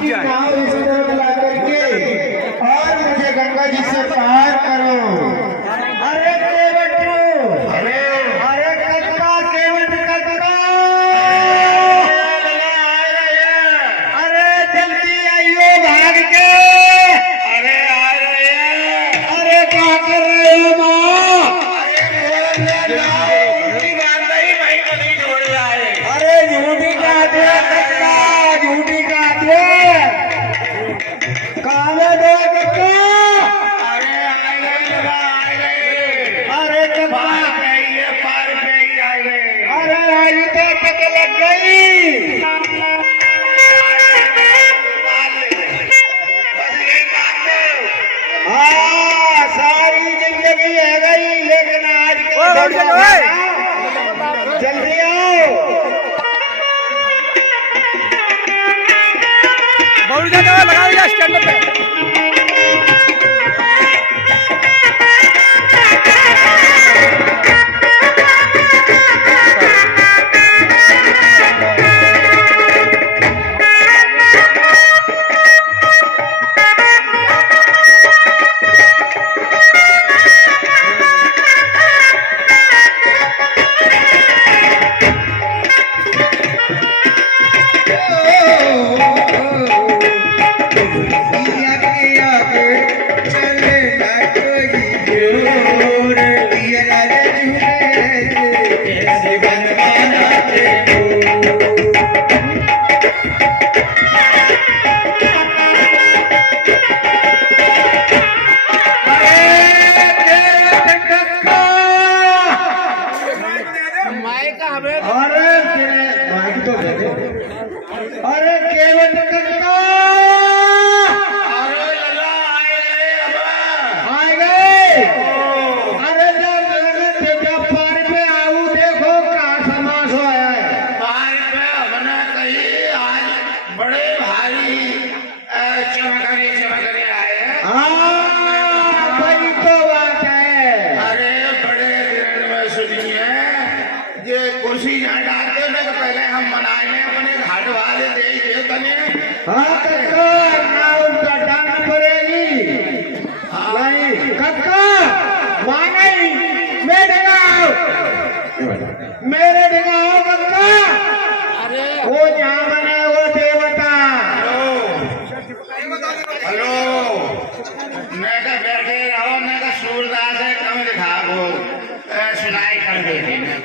आपकी नाव इस तरफ ला करके और मुझे गंगा जी से पार करो। अरे केवट, अरे कटका, केवट कटका, अरे जल्दी आइयो भाग के। अरे आ रहे हैं। अरे क्या कर रहे हो माँ? अरे झूठी का दे कटका, झूठी का दे। कहाँ में दे कटका? अरे आ गए। अरे कटका पार पे ही आ गए। अरे आई तो पता लग गई। हाँ सारी जिंदगी है गई, लेकिन आज जल्दी आओ। बहुत ज्यादा लगा दिया स्टैंड पे। अरे केवट कटका, अरे लला आए गए। अरे जब पार पे आऊ देखो का समास होया है। पार पे हमने कही आज बड़े भारी चमकने आए हैं। हाँ वही तो बात है। अरे बड़े दिन में सुनिए, ये कुर्सी ना डालते ना तो पहले हम मनाए अपने घाट वाले दे तने। हाँ कक्का, ना उनका डांट पड़ेगी। नहीं कक्का, माना ही मेरे आओ कक्का। अरे वो जहाँ बने वो देवता। हेलो मैं का बैठे रहो, मैं का सूरदास है, कम दिखा वो सुनाई कर देते हैं।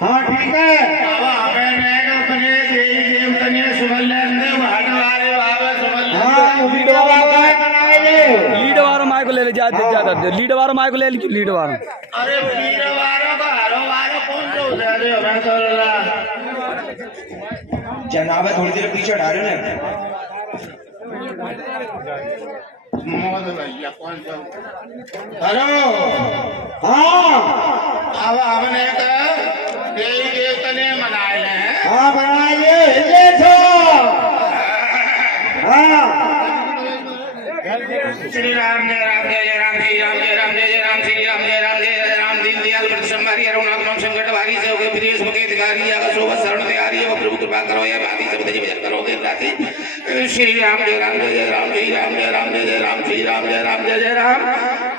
हाँ ठीक है। बाबा हमें अपने देवी देवतने सुमल्ले भाट वाले बाबा सुमल्ले। हाँ लीड वाला माय को ले ज्यादा लीड वाला माय को ले लीड वाला। अरे लीड वालों का हरो वालों कौन सा होता है? हमें तो जनाब थोड़ी देर पीछे हटा रहे हैं। मोद भैया कौन सा? हेलो हाँ अब हमने देवी देवतने मनाए हैं। हाँ बनाइए श्री राम जय राम जय जय राम जय राम जय राम जय जय राम श्री राम जय राम जय जय राम दीन दयाल संभारी अरुणात्म संकट भारी से होके विदेश मुके अधिकारी अगर शोभा शरण तैयारी है प्रभु कृपा करो या बादी सब दे भजन करो देर राति श्री राम जय राम जय जय राम जय राम जय राम जय जय राम श्री राम जय राम जय जय राम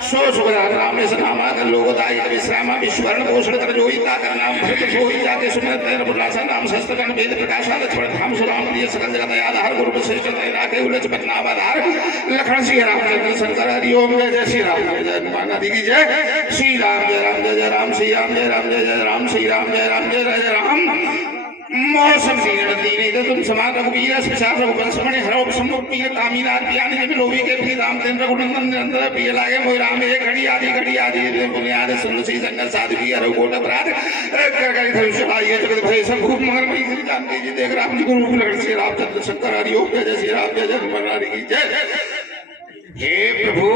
सो सुखदान राम ने सनामा कर लोग दाई विश्रामा विश्वरण पोषण कर जोई ता कर नाम भरत सोई जाके सुनत तेर बुलासा नाम शस्त्र कर वेद प्रकाशा छोड़ धाम सुराम दिए सकल जगत आधार गुरु वशिष्ठ राखे उलच बदनाम आधार लखन सिंह राम शंकर हरि ओम जय जय श्री राम जय जय माना दी जय श्री राम जय राम जय जय राम श्री राम जय राम जय जय राम श्री राम जय राम जय जय राम मौसम दीने तो तुम समान रघुवीर सुशास रघुवंशमणि हरो सम्मुख प्रिय कामीनाथ ज्ञान जब लोभी के प्रिय रामचंद्र रघुनंदन निरंतर प्रिय लागे मोहि राम एक घड़ी आदि बुनियाद सुनसी संगत साधु रघुकोट अपराध कर धनुष आइए जगत भय सब भूप मंगलमयी श्री जानकी जी देख राम जी को रूप लग श्री रामचंद्र शंकर हरि ओम जय श्री राम जय जय हनुमान जी जय। हे प्रभु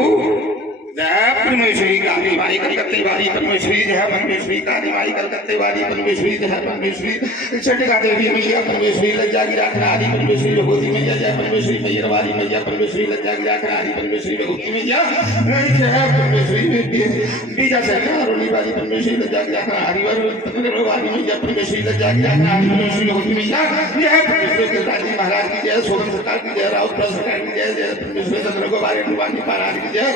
परमेश्वरी काली माई कलकत्ते वाली परमेश्वरी जय परमेश्वरी काली माई कलकत्ते वाली परमेश्वरी जय परमेश्वरी चंडिका देवी मैया परमेश्वरी लज्जा गिरा खरारी परमेश्वरी भगवती मैया जय परमेश्वरी मैयर वाली मैया परमेश्वरी लज्जा गिरा खरारी परमेश्वरी भगवती मैया जय परमेश्वरी बीजा सरकार रोली वाली परमेश्वरी लज्जा गिरा खरारी वाली मैया परमेश्वरी लज्जा गिरा खरारी परमेश्वरी भगवती मैया जय परमेश्वरी गिरिराज महाराज की जय सोगम सरकार की जय राउत सरकार की जय जय परमेश्वरी चंद्र को बारे भगवान महाराज की जय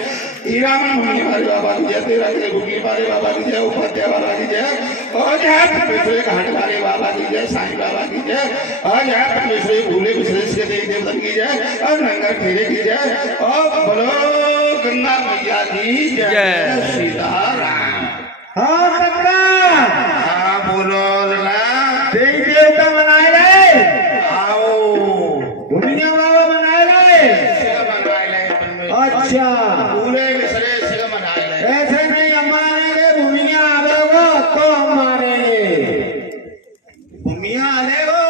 हीरामन मुनि वाले बाबा की जय तेरा जय गुगी वाले बाबा की जय उपाध्याय बाबा की जय और जय परमेश्वरी घाट वाले बाबा की जय साईं बाबा की जय और जय परमेश्वरी भूले विश्वेश के देवी देवता की जय और नंगर खेरे की जय और बोलो गंगा मैया की जय सीताराम। हाँ काका हाँ बोलो देवी देवता मनाए रहे आओ दुनिया बाबा मनाए रहे अच्छा पूरे विश्वेश के मनाए रहे ऐसे नहीं हम मानेंगे भूमिया आवेगा तो हम मानेंगे भूमिया आलेगो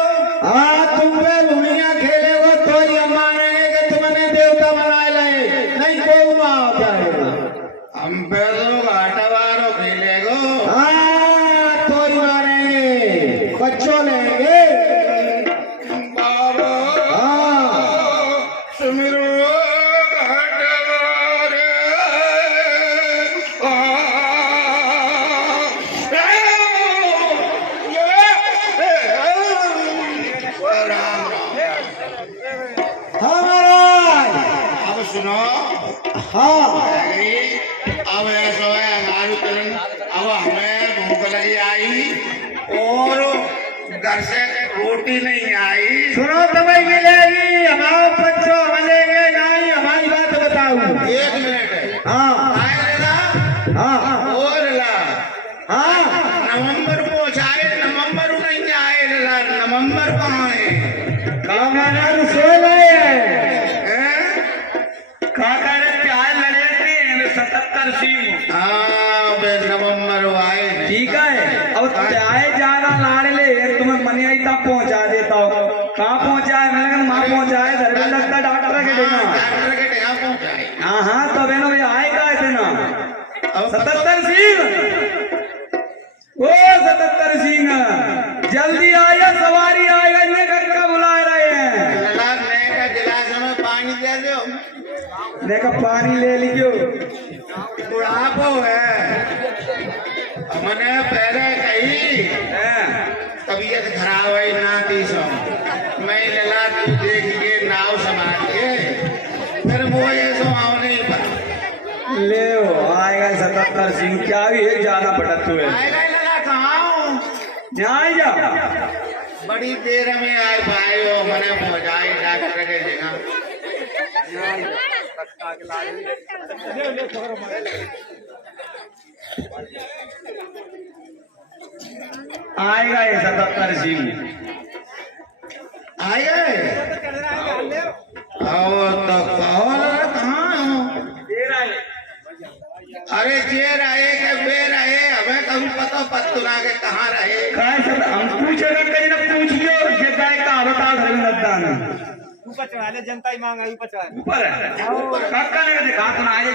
हाँ तुम पे भूमिया खेलेगो तो ही हम मानेंगे कि तुमने देवता बनाए लाए नहीं कोई माँ जाएगा हम पे तो घाटावारो खेलेगो हाँ तो ही मानेंगे बच्चों लेंगे बाबा हाँ सुमिरो घाटावारे राम हाँ महाराज अब सुनो हाँ अब ऐसा है हमारी तरह अब हमें भूख लगी आई और घर से रोटी नहीं आई सुनो तुम्हें मिलेगी हमारे बच्चों मिलेंगे नहीं हमारी बात बताओ 1 मिनट हाँ आएगा हाँ और ला हाँ नवंबर पहुंचाए नवंबर नहीं आए ला नवंबर कहाँ है काका रसोई लाए हैं? काका ने प्यार लड़े थे 77 सिंह हाँ बे नवंबर आए नहीं। ठीक है अब चाहे ज्यादा लाड़ ले तुम्हें मनिया तब पहुंचा देता हूँ कहाँ पहुंचाए मैंने कहा वहाँ पहुंचाए घर में लगता डॉक्टर के देखा डॉक्टर के यहाँ पहुंचाए हाँ हाँ तो बहनों भाई आएगा ऐसे ना अब 77 सिंह ओ 77 सिंह जल्दी आइए सवारी आएगा ये का बुला रहे हैं लला नए का गिलास में पानी दे दो देखा पानी ले लियो बुढ़ापो है हमने पहले कही तबीयत खराब है ना तीसो मैं लला तू देखिए नाव संभाल के फिर वो ये सो आओ नहीं पर ले आएगा 77 सिंह क्या भी है ज्यादा भटक हुए आएगा लला कहाँ हूँ यहाँ जा बड़ी देर में आए भाई हो मैंने पहुंचाई डॉक्टर के जगह आएगा ये 77 सिंह आए आओ तो कहो लला कहाँ हो अरे जे रहे के बे रहे हमें कभी पता पत्तुना के कहाँ रहे काय सब हम पूछेगा कहीं ना पूछ लियो ये गाय का बता घर में मतदान ऊपर चढ़ा ले जनता ही मांग आई ऊपर चढ़ा ले। ऊपर है काका ने दिखा तो ना आए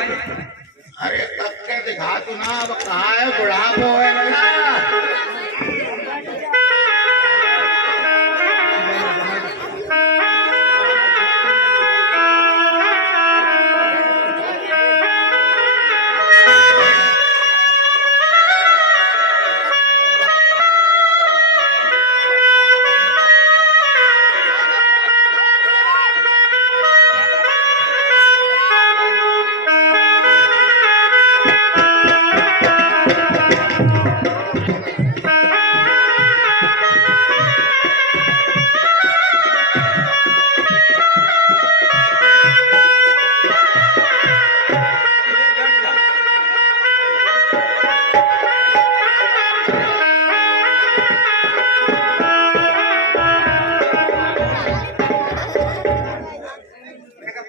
अरे कक्के दिखा तू ना अब कहाँ है बुढ़ापो है लला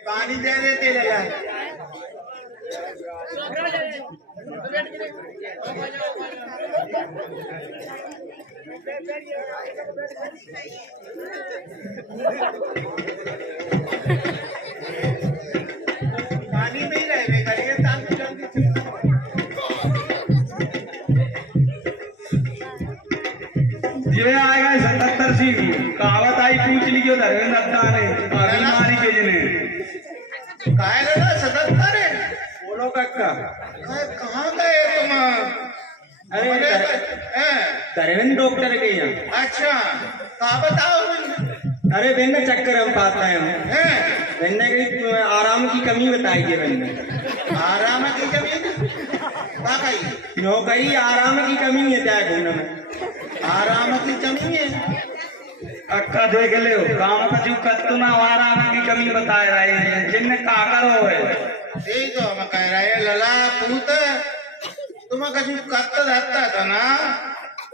पानी दे देते लला पानी में ही रहे करिए ये आएगा 77 सी कहावत आई पूछ लियो धर्मेंद्र अड्डा ने बीमारी के जने काय लगा 77 है बोलो काका कहाँ गए तुम अरे धर्मेंद्र डॉक्टर के यहाँ अच्छा कहा बताओ अरे बेन चक्कर हम पाता है मैंने कही आराम की कमी बताई है मैंने आराम की कमी का कही नौकरी आराम की कमी है क्या घूमने में आराम की कमी है अक्का देख ले काम का जो कत्तु ना आराम की कमी बता रहे हैं जिनने का करो है यही तो हम कह रहे हैं लला पूत तुम कछु कत्त रहता था ना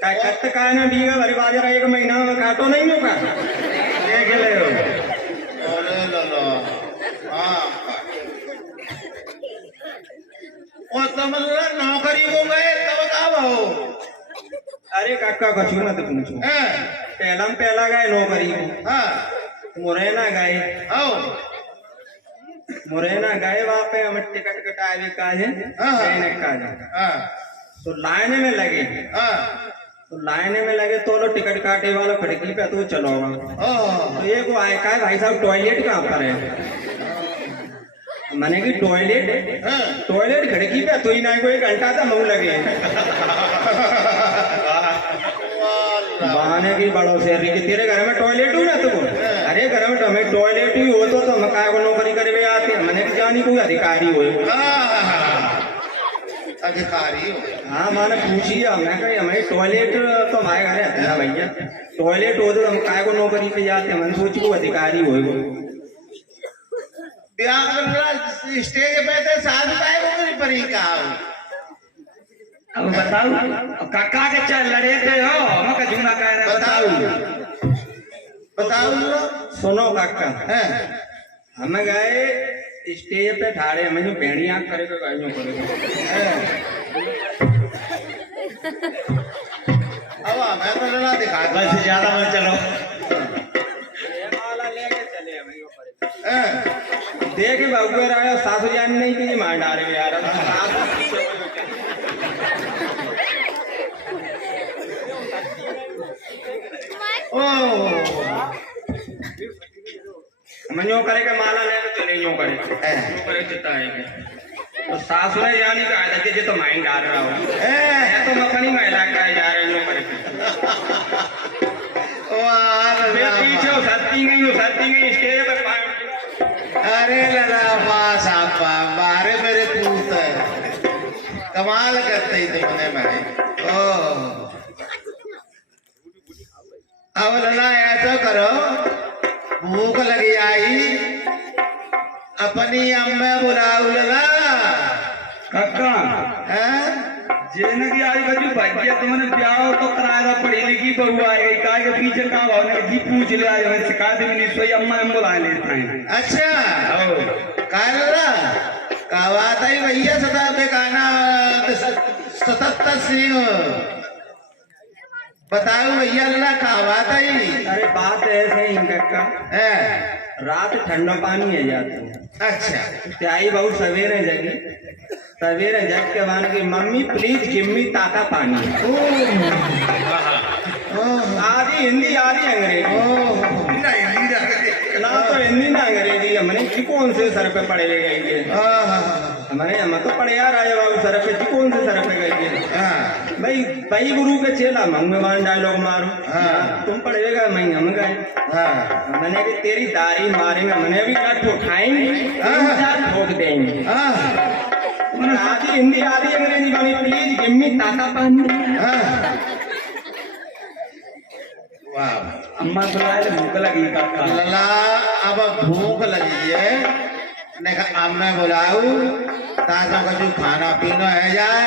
काय कत्त काय ना बीघा भरी बाजार एक महीना में काटो नहीं होगा देख ले अरे लला हाँ और तुम लला नौकरी को गए तब का भाव अरे काका कछु मत पूछो पहला गए नौकरी को हाँ मुरैना गए आओ मुरैना गए वहाँ पे हम टिकट कटाए का है ट्रेन का है हाँ तो लाइन में लगे हाँ तो लाइन में लगे तो लोग टिकट काटे वाला खिड़की पे तो चलोगा तो ये को आए का है भाई साहब टॉयलेट कहाँ पर है मैंने की टॉयलेट खिड़की पे तो ही ना कोई घंटा था मुँह लगे बहाने की बड़ो से कि तेरे घर में टॉयलेट हो ना तुम अरे घर में हमें टॉयलेट ही हो तो हम काय को नौकरी करे आते हैं मैंने जानी कोई अधिकारी हो अधिकारी हो हाँ मैंने पूछी मैं कही हमें टॉयलेट तो हमारे घर है ना भैया टॉयलेट हो तो हम काय को नौकरी पे जाते हैं मैंने सोची को अधिकारी हो स्टेज पे थे साथ काय को मेरी परी का अब बताओ काका के चल लड़े थे हो हम का जूना कह रहे बताओ बताओ सुनो काका हैं हम गए स्टेज पे ठाड़े हमें जो भेड़िया करेगा गाइयों करेगा अब मैं तो लड़ा दिखा बस ज्यादा मत चलो देखे बाबू आया सासू जान नहीं कि मार डाले यार ओ मनो करेगा माला लेके चले यूं करे चिताएंगे तो सासू ने जानी का आदत के तो माइंड डाल रहा हो तो अपनी महिला का जा रहे यूं करे मैं पीछे उठती गई स्टेज पे अरे लला माँ सापा मारे मेरे पूत कमाल करते ही तुमने भाई ओ अब लला ऐसा करो भूख लगी आई अपनी अम्मा बुलाओ लला काका जेन की आई बजू भाग्य तुमने ब्याह तो कराया पढ़ी लिखी बहू आ गई काय के पीछे कहाँ भाव जी पूछ ले आज मैं सिखा दे नहीं सोई अम्मा हम बुला लेते हैं अच्छा काय लला का बात है भैया सदा बेगाना 77 सिंह बताओ भैया लला का बात है अरे बात ऐसे ही काका रात ठंडा पानी है जाती है अच्छा त्याई बहुत सवेरे जगी सवेरे जग के मान की मम्मी प्लीज गिव मी ताता पानी आधी हिंदी आधी अंग्रेजी ना तो हिंदी ना अंग्रेजी हमने कौन से सर पे पड़े गई है हमारे हम तो पढ़े यार आए बाबू सर पे कौन से सर पे गई है भाई भाई गुरु के चेला मंगवान डायलॉग मारो तुम पढ़ेगा मैं हम गए मैंने कि तेरी दाढ़ी मारेंगे मैंने भी लट उठाएंगे ठोक देंगे आधी हिंदी आधी अंग्रेजी वाली प्लीज गिव मी ताता पानी अम्मा बुलाए भूख लगी काका लला अब भूख लगी है ने कहा अम्मा बुलाऊ ताजा का जो खाना पीना है जाए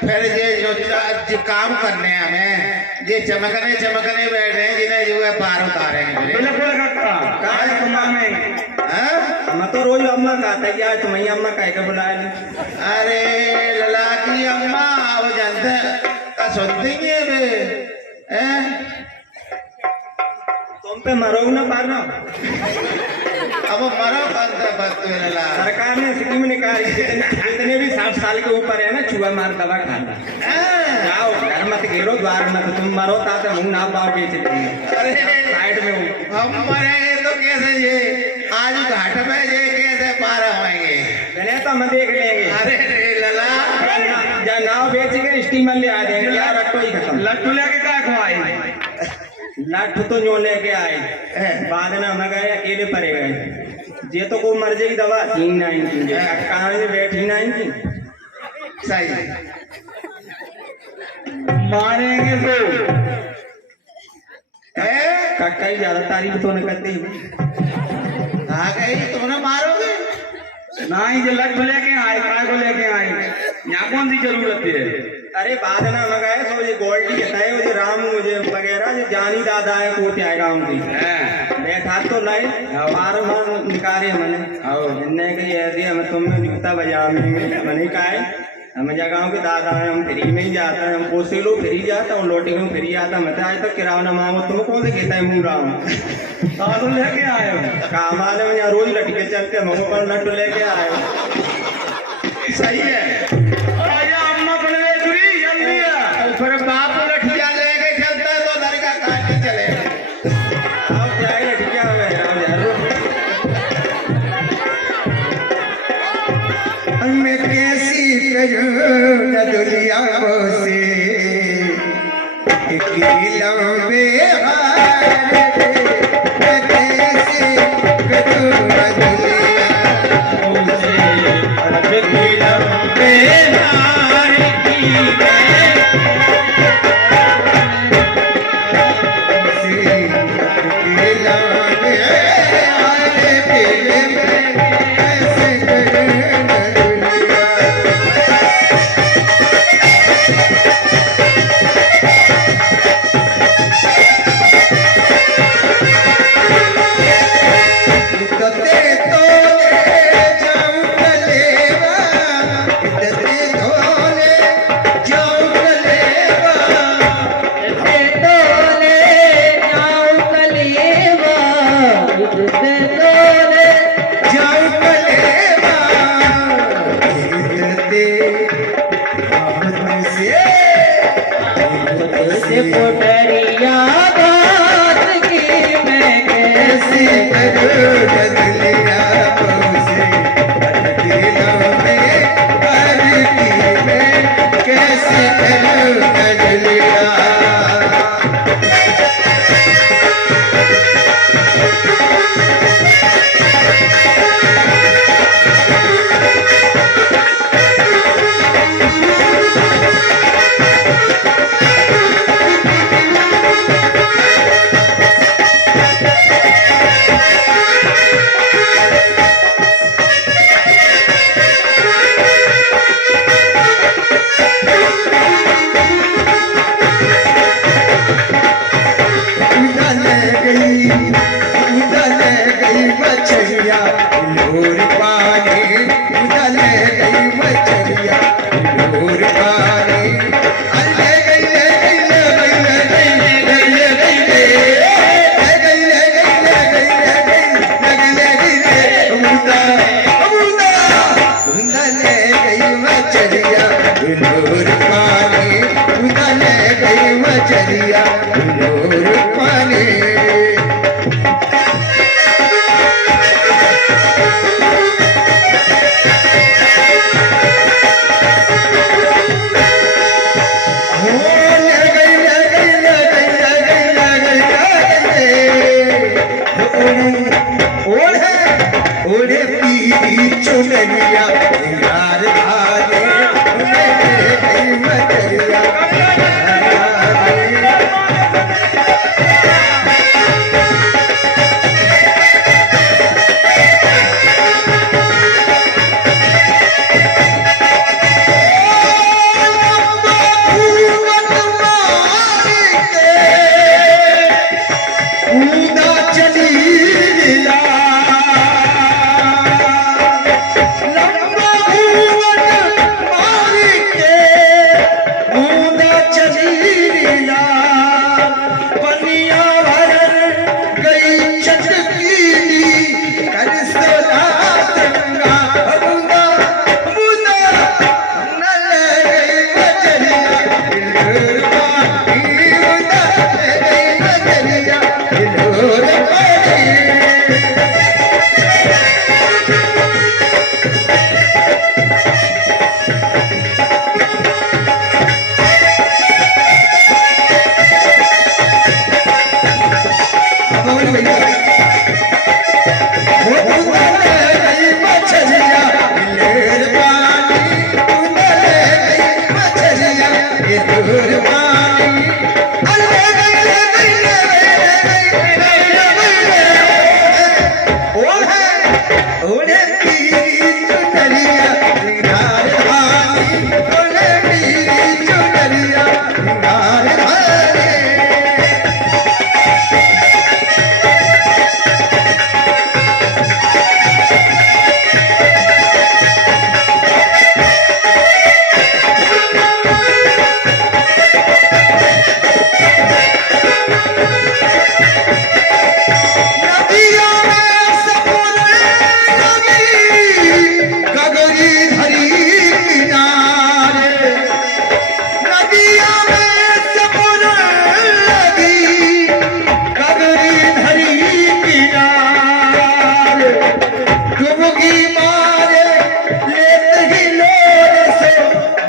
फिर ये जो काम करने हमें ये चमकने बैठे जिन्हें जो है पार उतारेंगे बिल्कुल काका काय तुम में मैं तो रोज अम्मा कहता है यार तुम्हें अम्मा कह के बुलाए अरे लला की अम्मा वो जानते का सुनती है तुम पे मरो ना पारना अब मरो बंद बस लला सरकार ने स्कीम निकाली जितने भी 60 साल के ऊपर है ना हुआ मार दवा खाता जाओ घर मत घेरो द्वार मत तुम मरो ताते मुंह ना पाओ बेच देंगे अरे साइड में हूँ हम मरेंगे तो कैसे ये आज घाट में ये कैसे पार होएंगे पहले तो हम देख लेंगे अरे रे लला जब नाव बेच के स्टीमर ले आ देंगे यार रट्टो ही खत्म लट्टू लेके क्या खुआई लट्ठ तो न्यो लेके आए बाद में हम गए अकेले परे गए ये तो को मर जाएगी दवा तीन ना इंची कहाँ से बैठी ना इंची सही मारेंगे तो काका ही ज्यादा तारीफ तो नहीं करती आ गई तुमने मारोगे ना ही जो लट्टू लेके आए काय को लेके आए यहाँ कौन सी जरूरत है अरे बाद में हम गए तो ये गोल्डी कहता है मुझे राम मुझे वगैरह जो जानी दादा है कोते आए गाँव की बैठा तो नहीं मारो मारो निकाले मैंने इन्ने के ये दिया मैं तुम्हें जूता बजा मैंने कहा है हम जगहों के दादा है हम फ्री में ही जाते हैं हम कोसे लोग फ्री जाता हूँ लौटे हूँ फ्री आता मैं आज तक किराया ना मांगो तुम कौन से कहता है मुँह राम साधु लेके आए हो काम वाले में यहाँ रोज लटके चलते मुँह पर लट लेके आए हो सही है आजा अम्मा को ले चुरी जल्दी है फिर बाप लठिया लेके चलता है तो लड़का काट के चले अब क्या है लटकिया हुआ है मैं कैसी करूं न दुनिया से एक लंबे हार मैं कैसे करूं न दुनिया से एक लंबे हार की चुनरिया यार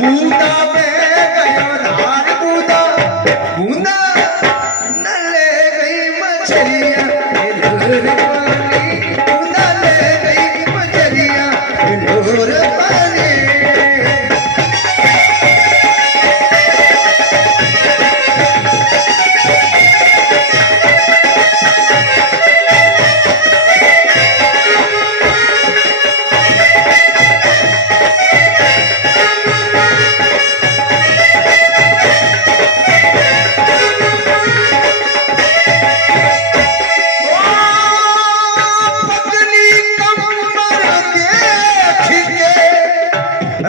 बूंदा में गयो धार बूंदा बूंदा न ले गई मछलियां लोर पानी बूंदा ले गई मछलियां लोर पानी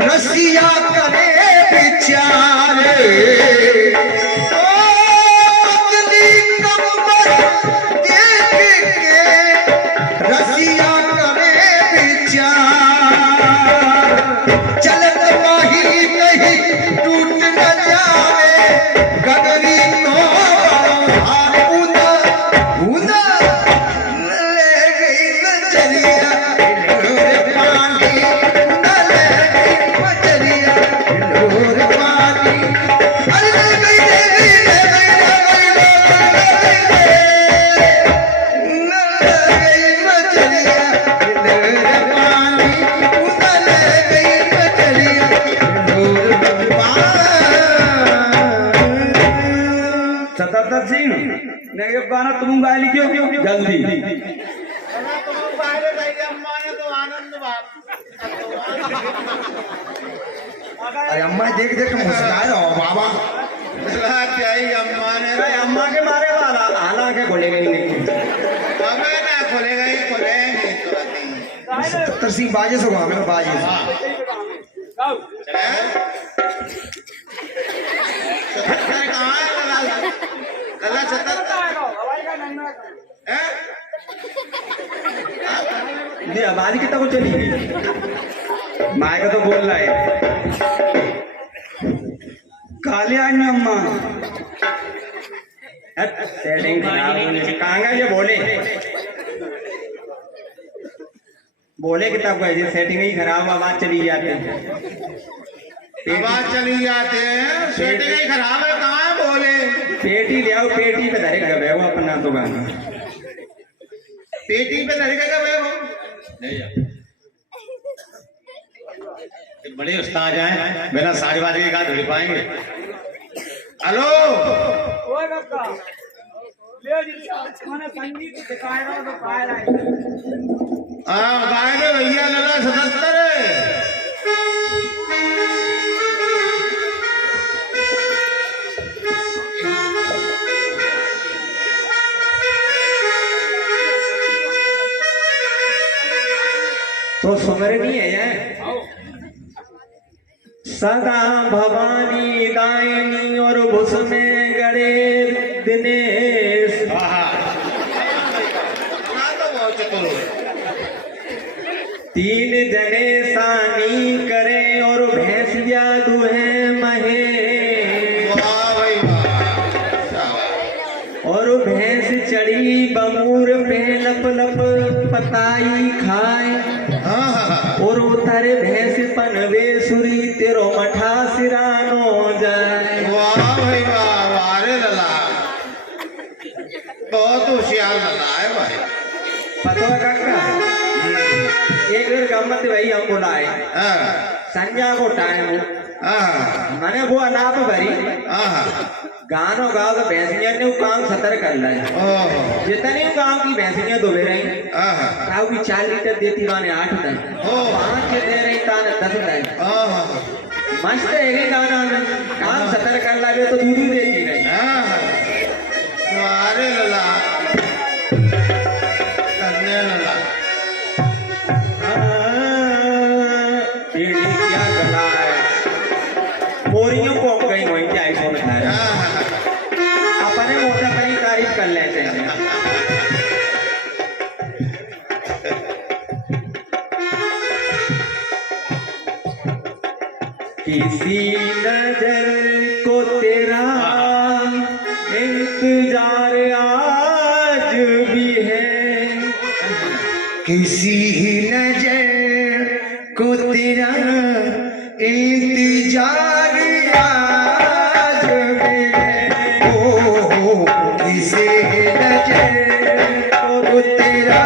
रसिया करे बिचारे ओ पगली कमर देख के रसिया करे बिचार चलत माही कहीं टूट न जाए गगरी को हार उदा उदा ले गई नजरिया पानी सतर्थ सिंह ने ये गाना तुम गा लिखियो क्यों जल्दी अरे अम्मा देख देख मुस्कुरा रहा हो बाबा क्या ही अम्मा ने अम्मा के मारे वाला आना के खोलेगा ही नहीं अबे ना खोलेगा ही खोले नहीं सत्तर सिंह बाजे से वहां बाजे से लला नहीं आवाज कितना को चली गई माय का तो बोल रहा है काले आई अम्मा सेटिंग खराब होने से कहाँ गए ये बोले किताब का ये सेटिंग ही खराब आवाज चली जाती है आवाज चली जाते हैं सेटिंग ही खराब है कहाँ है बोले पेटी ले आओ पेटी पे धरे गए वो अपना तो गाना पेटी पे धरे गए वो नहीं बड़े उस्ताद हैं बिना साड़ी वाली के गा धुल पाएंगे हेलो हाँ गाएंगे भैया लगा 77 तो सुमरनी है यार सदा भवानी दायनी और भुस में गड़े दिनेश तीन जने सानी करे और भैंसिया दुहे महे और भैंस चढ़ी बमूर पे लप लप पताई खाए और उतारे भैंस पनवे सुरी तेरो मठा सिरानो जाए वाह भाई वाह वारे लला बहुत होशियार लला है भाई पता है काका एक बार गम्मत भाई हम बुलाए संध्या को टाइम मैंने वो अनाप भरी गानो गाँव का भैंसिया ने काम 70 कर लाए जितनी गाँव की भैंसियां दुबे रही गाँव की 4 लीटर देती माने 8 तक 5 दे रही ताने 10 तक मस्त है ये गाना में काम 70 कर लागे तो दूध देती रही अरे लला करने लला क्या गला है मोरियों को गई वहीं जाए कौन अपने मोटा कहीं तारीफ कर लेते हैं किसी नजर को तेरा इंतजार आज भी है किसी नजर को तेरा इंतजार इंतजार आज मेरे ओ किसे लगे तो तेरा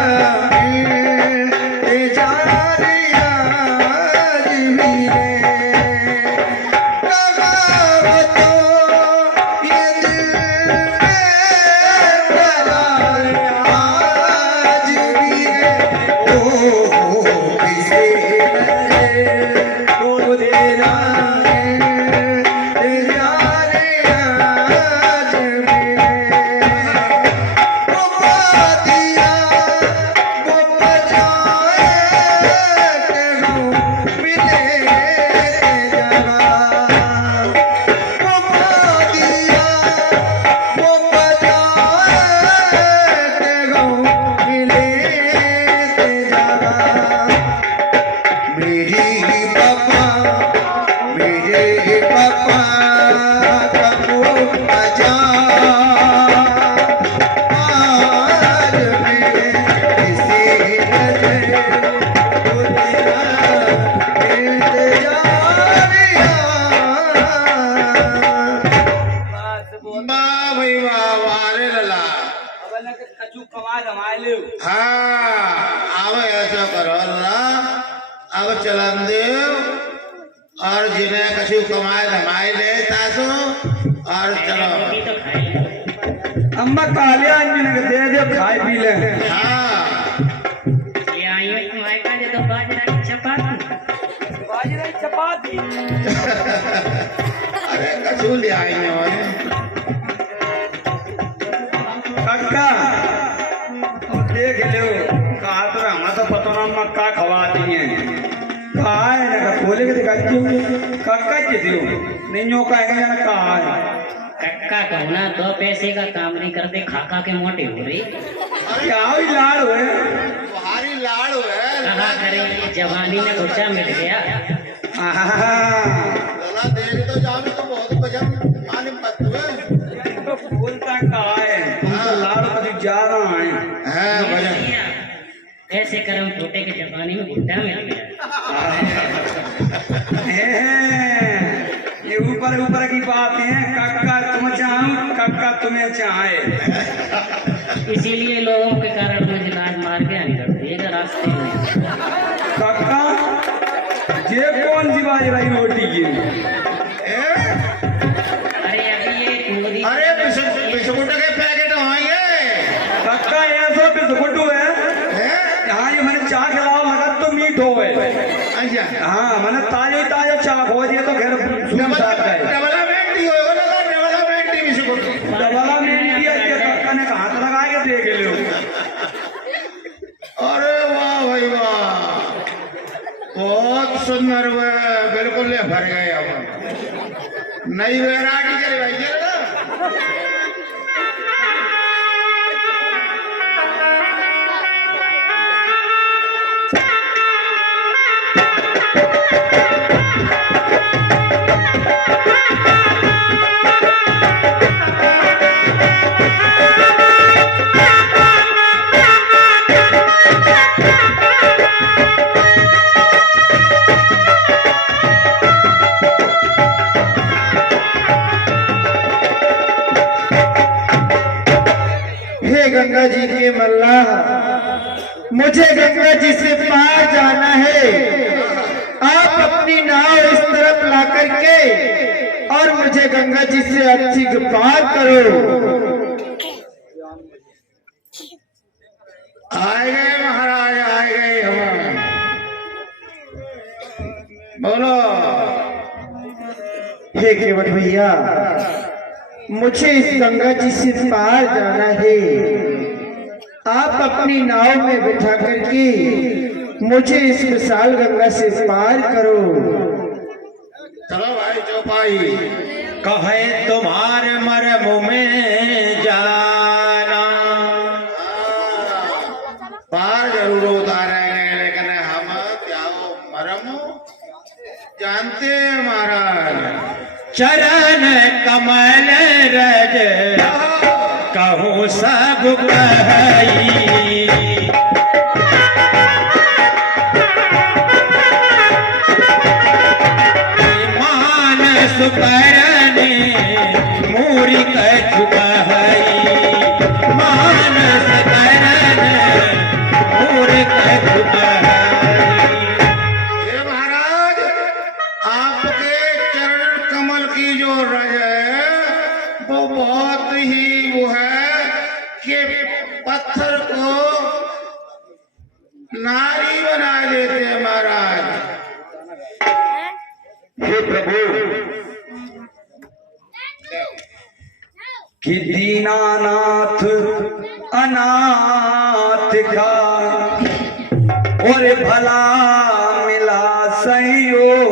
इंतजार आज मेरे लगा तो ये दिल आज मेरे ओ किसे लगे तो तेरा चलन देव और जिन्हें कछु कमाए धमाए ले तासो और चलो अम्मा काले अंजन के दे खाए पी ले। हाँ ये आइए कमाए का दे तो बाजरा की चपाती अरे कछु ले आएंगे वाले काका देख लो कहा तो हम तो पता ना मक्का खवाती हैं कहा है ना बोले के दिखा दीजिए काका के दियो नहीं नो कहेंगे ना कहा है कक्का कहना 2 पैसे का काम नहीं करते खाका के मोटे हो रही क्या ही लाड़ हुए तुम्हारी लाड़ है कहा करें जवानी में गुस्सा मिल गया लला देख तो जाओ तो बहुत बजन आने मत हुए तो बोलता कहा है तुम तो लाड़ पर ज्यादा आए हाँ बजन ऐसे कर्म फूटे के जवानी में गुड्डा मिल गया ये ऊपर ऊपर की बात है काका तुम चाहो काका तुम्हें चाहे इसीलिए लोगों के कारण मुझे लाज मार के आनी पड़ती है रास्ते में। काका ये कौन सी बाज रही रोटी की अरे अभी ये पूरी अरे बिस्कुट के पैकेट होंगे काका ऐसा बिस्कुट है हाँ ये मैंने चाह खिलाओ लगा तो मीठ हो गए अच्छा हाँ मैंने ताजा ताजा चाह हो जाए तो घर डेवलपमेंट ही होगा ना डेवलपमेंट ही बिस्कुट डेवलपमेंट किया काका ने हाथ लगा के देख लो अरे वाह भाई वाह बहुत सुंदर बिल्कुल भर गए अब नई वैरायटी चले भाई गंगा जी के मल्लाह मुझे गंगा जी से पार जाना है आप अपनी नाव इस तरफ ला करके और मुझे गंगा जी से अच्छी पार करो। आए गए महाराज आए गए हम बोलो हे केवट भैया मुझे इस गंगा जी से पार जाना है आप अपनी नाव में बिठा करके मुझे इस विशाल गंगा से पार करो। चलो भाई चौपाई कहे तुम्हारे मरम में जाना पार जरूर उतारेंगे लेकिन हम क्या वो मरम जानते हैं महाराज चरण कमल रज कहूँ सब कही मानस करने मूरी कछु कहई मानस करने मूरी कछु कहई। हे महाराज, आपके चरण कमल की जो रज है वो बहुत ही वो है कि पत्थर को नारी बना देते हैं महाराज। हे प्रभु कि दीनानाथ अनाथ का और भला मिला संयोग,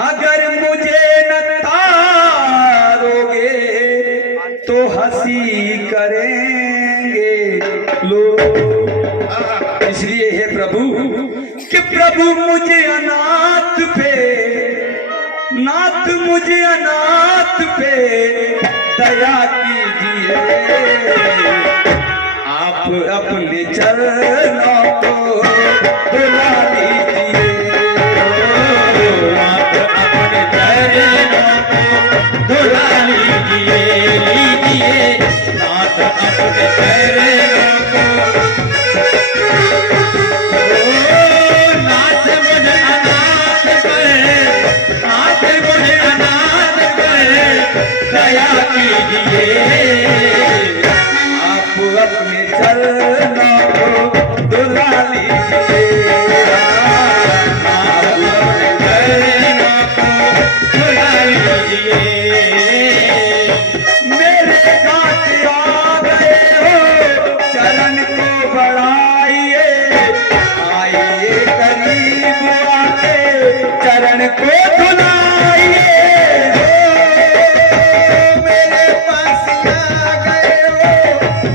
अगर मुझे न तारोगे तो हंसी करेंगे लोग। इसलिए हे प्रभु कि प्रभु मुझे अनाथ पे नाथ मुझे अनाथ पे दया कीजिए, आप अपने चरणों को बुला लीजिए, आप अपने चरणों को बुला लीजिए, नाथ अपने चरणों को नाथ मुझे अनाथ कर, नाथ मुझे अनाथ कर दया कीजिए, आप अपने चरणों को दुला लीजिए, आप अपने चरणों को दुला लीजिए। मेरे घाट आ गए हो चरण को बढ़ाइए, आइए करीब आके चरण को धुलाइए, मेरे पास आ गए हो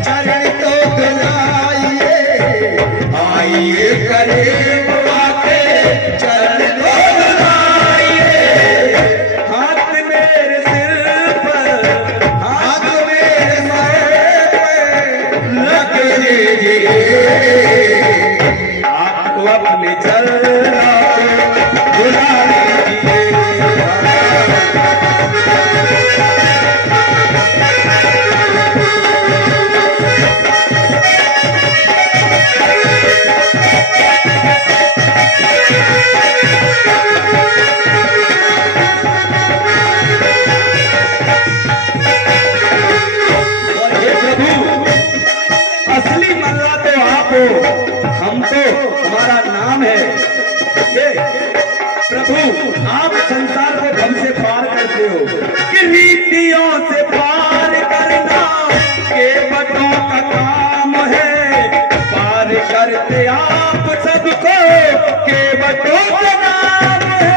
चरण को धुलाइए, आइए करीब आके चरण को धुलाइए, हाथ मेरे सिर पर हाथ मेरे सर पर रख लीजिए, आप अपने चरणों को बुला लीजिए। और हे प्रभु, असली मल्ला तो आप हो, हम तो हमारा नाम है। ये प्रभु आप संसार को भ्रम से पार करते हो कि रीतियों से पार करना केवटों का काम है, पार करते आप सबको केवटों का नाम है।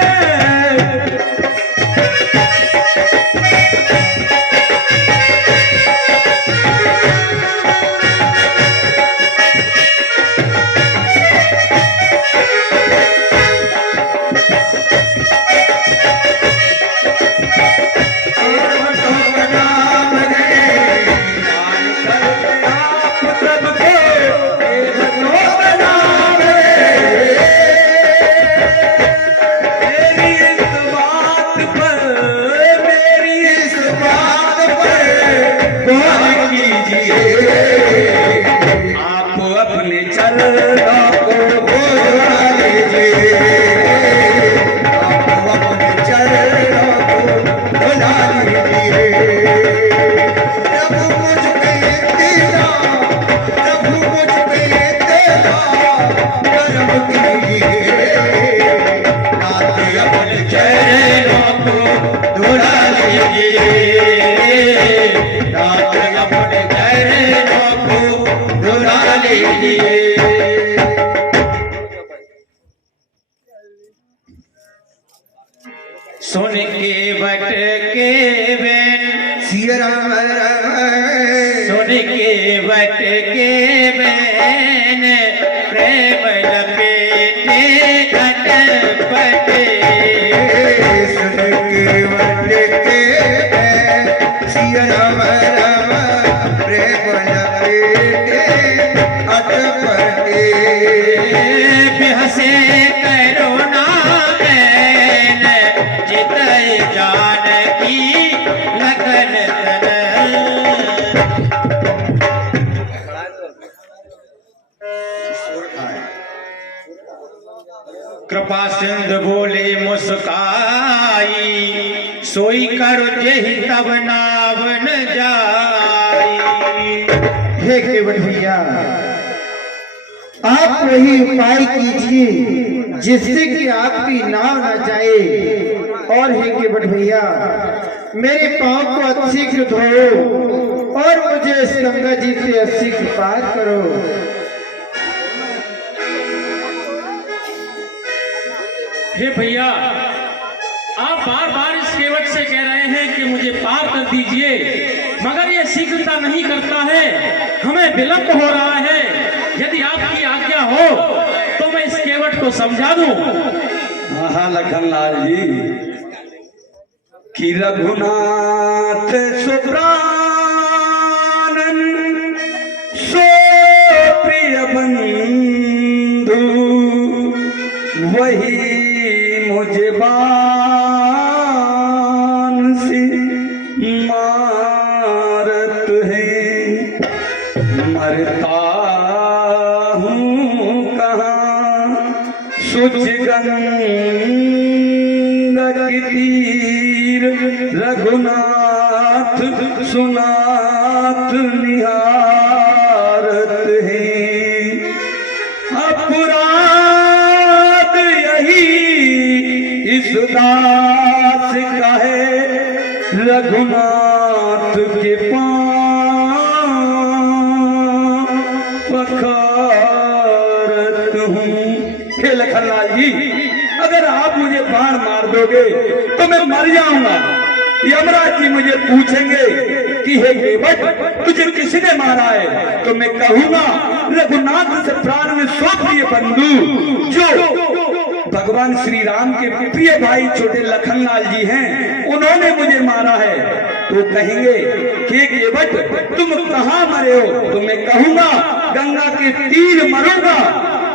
आप अपने चरणों को बुला लीजिए, आप अपने चरणों को बुला लीजिए। प्रभु मुझ पे तेरा, प्रभु मुझ पे तेरा करम कीजिए, आप अपने चरणों को बुला लीजिए, आप अपने चरणों को बुला लीजिए। सुन के बट के बैन सिया राम सुन के बट के बैन प्रेम लपेटे अटपट सुन के वट के सिया राम प्रेम लपेटे अटपटे हंसे करुणा कृपा सिंध बोले मुस्काई, सोई कर जेहि तब नावन जाई। हे केवट भैया, आप वही उपाय कीजिए जिससे कि आपकी नाव न जाए। और हे केवट भैया, मेरे पांव को अच्छी से धो और मुझे इस गंगा जी से अच्छी से पार करो। हे भैया, आप बार बार इस केवट से कह रहे हैं कि मुझे पार कर दीजिए, मगर ये शीघ्रता नहीं करता है, हमें विलंब हो रहा है। यदि आपकी आज्ञा हो तो मैं इस केवट को समझा दूं। हाँ लखनलाल जी, कि रघुनाथ सुप्राणन सो प्रिय बंधु, वही मुझे बांसी मारत है। मरता हूँ कहाँ सुच गंगा की तीर, रघुनाथ सुनाथ निहारत है। अपराध यही इस दास का है, रघुनाथ के पांव पखारत हूँ। हे लखनलाल जी, अगर आप मुझे बाण मार दोगे तो मैं मर जाऊंगा। यमराज जी मुझे पूछेंगे कि हे केवट, तुझे किसने मारा है, तो मैं कहूंगा रघुनाथ से प्राण में सौंप दिए बंधु, जो भगवान श्री राम के प्रिय भाई छोटे लखनलाल जी हैं, उन्होंने मुझे मारा है। तो कहेंगे कि केवट तुम कहाँ मरे हो, तो मैं कहूंगा गंगा के तीर मरूंगा।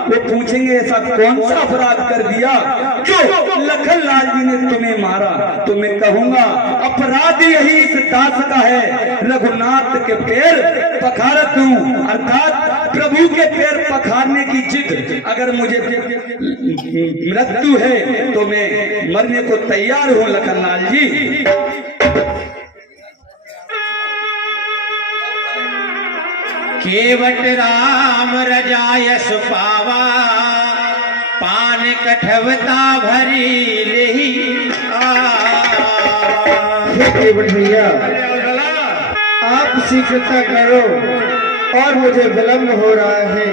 वो पूछेंगे ऐसा कौन सा अपराध कर दिया जो लखनलाल जी ने तुम्हें मारा, तो मैं कहूंगा अपराध यही इस दास का है, रघुनाथ के पैर पखारत हूँ। अर्थात प्रभु के पैर पखारने की जिद अगर मुझे मृत्यु है तो मैं मरने को तैयार हूँ लखनलाल जी। केवट राम रजायस पावा, पान कठवता भरी लेहि हे केवट भैया, आप शीघ्रता करो और मुझे विलंब हो रहा है,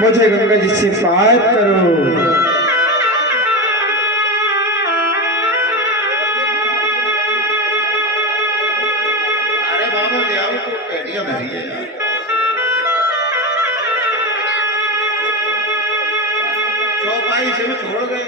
मुझे गंगा जी से पार करो। अरे बाबू ले आओ तो पेड़ियां भरी है यार। चौपाई से भी छोड़ गए।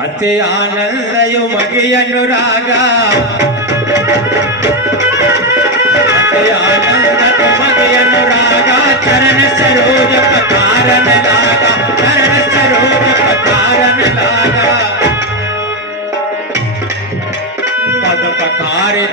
अति आनंद युमगे अनुरागा, अति आनंद तुमगे अनुरागा, चरण सरोज पकारन लागा, चरण सरोज पकारन लागा। पद पखारे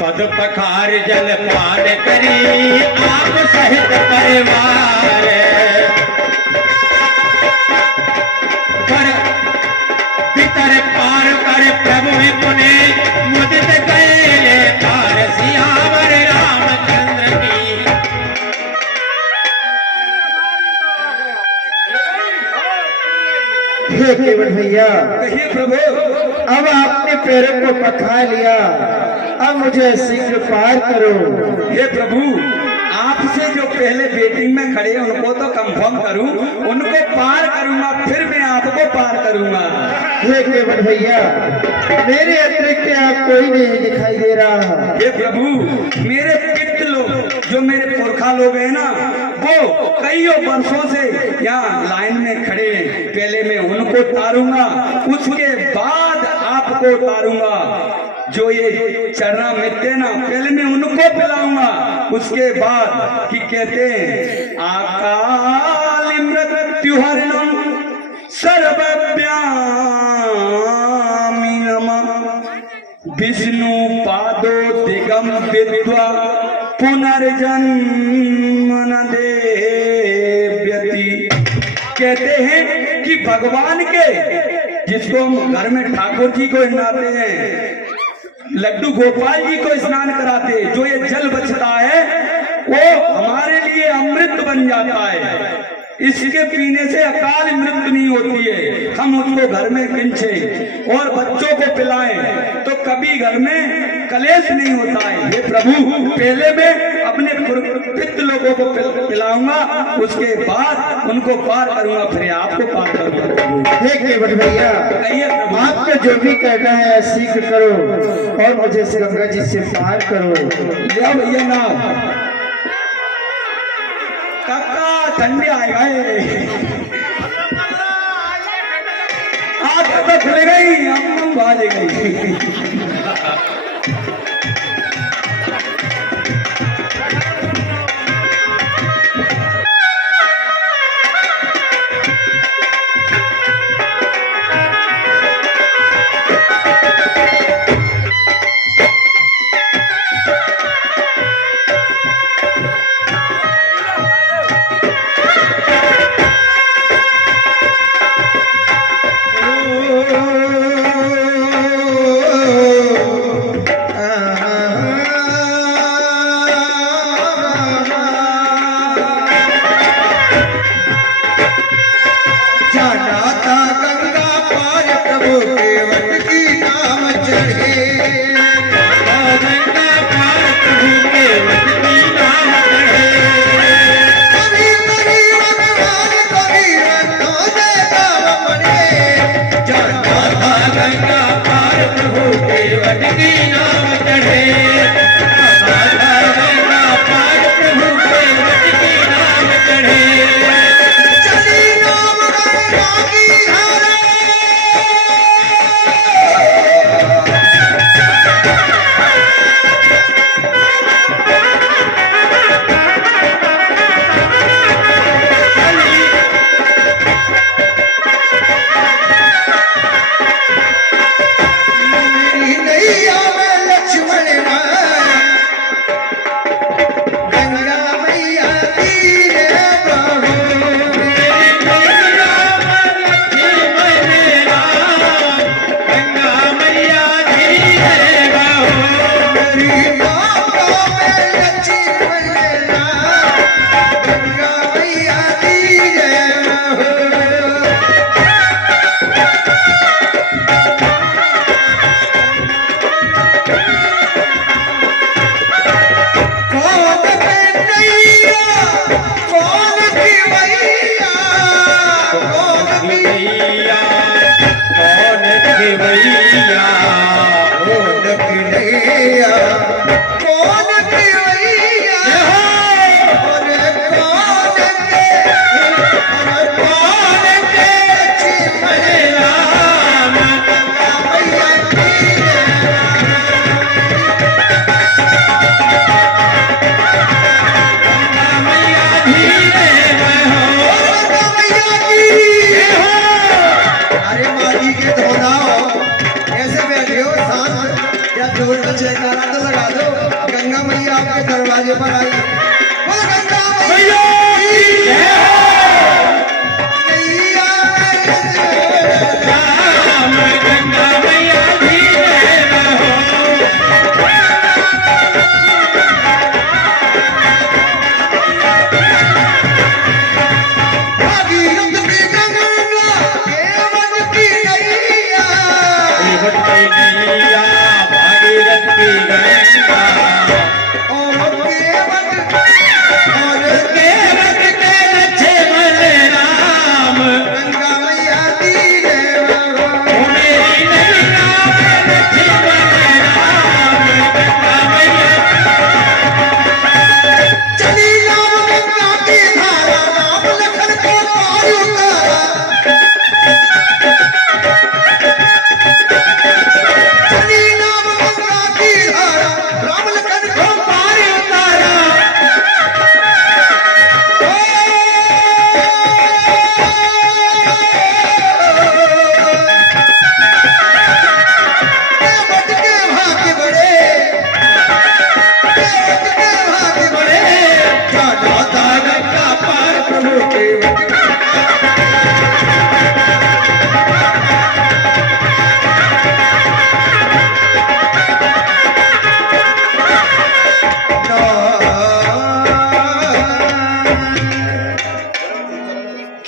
पद पखार जल पान करी, आप सहित परिवार पर पितर पार कर प्रभु पुने, मुदित गए पार सियावर रामचंद्र की। हे केवट भैया, कहिए प्रभु। अब आपने पैरों को पखा लिया, अब मुझे शीघ्र पार करो। हे प्रभु, आपसे जो पहले वेटिंग में खड़े हैं उनको तो कंफर्म करूं, उनको पार करूंगा, फिर मैं आपको पार करूंगा। हे केवल भैया, मेरे अतिरिक्त आप कोई नहीं दिखाई दे रहा। हे प्रभु, मेरे पितृ लोग जो मेरे पुरखा लोग हैं ना, वो कईयों वर्षों से यहाँ लाइन में खड़े हैं। पहले मैं उनको तारूंगा, उसके बाद आपको तारूंगा। जो ये चरना मिलते ना, पहले मैं उनको पिलाऊंगा, उसके बाद कि कहते हैं अकाल मृत्यु हरणम सर्वव्यामी नमः विष्णु पादो दिगम विद्वा पुनर्जन्म न देव्यति। कहते हैं कि भगवान के, जिसको हम घर में ठाकुर जी को नहाते हैं, लड्डू गोपाल जी को स्नान कराते, जो ये जल बचता है वो हमारे लिए अमृत बन जाता है। इसके पीने से अकाल मृत्यु नहीं होती है। हम उसको घर में किंचे और बच्चों को पिलाएं तो कभी घर में कलेश नहीं होता है। ये प्रभु, पहले मैं अपने पितृ लोगों को पिलाऊंगा, उसके बाद उनको पार करूंगा, फिर आपको पार करूंगा। हे केवल भैया, आपको जो भी करना है सीख करो और मुझे इस गंगा जी से पार करो। लिया भैया नाम काका, ठंडे आएगा आज तो खुले गई, हम बाजे गई।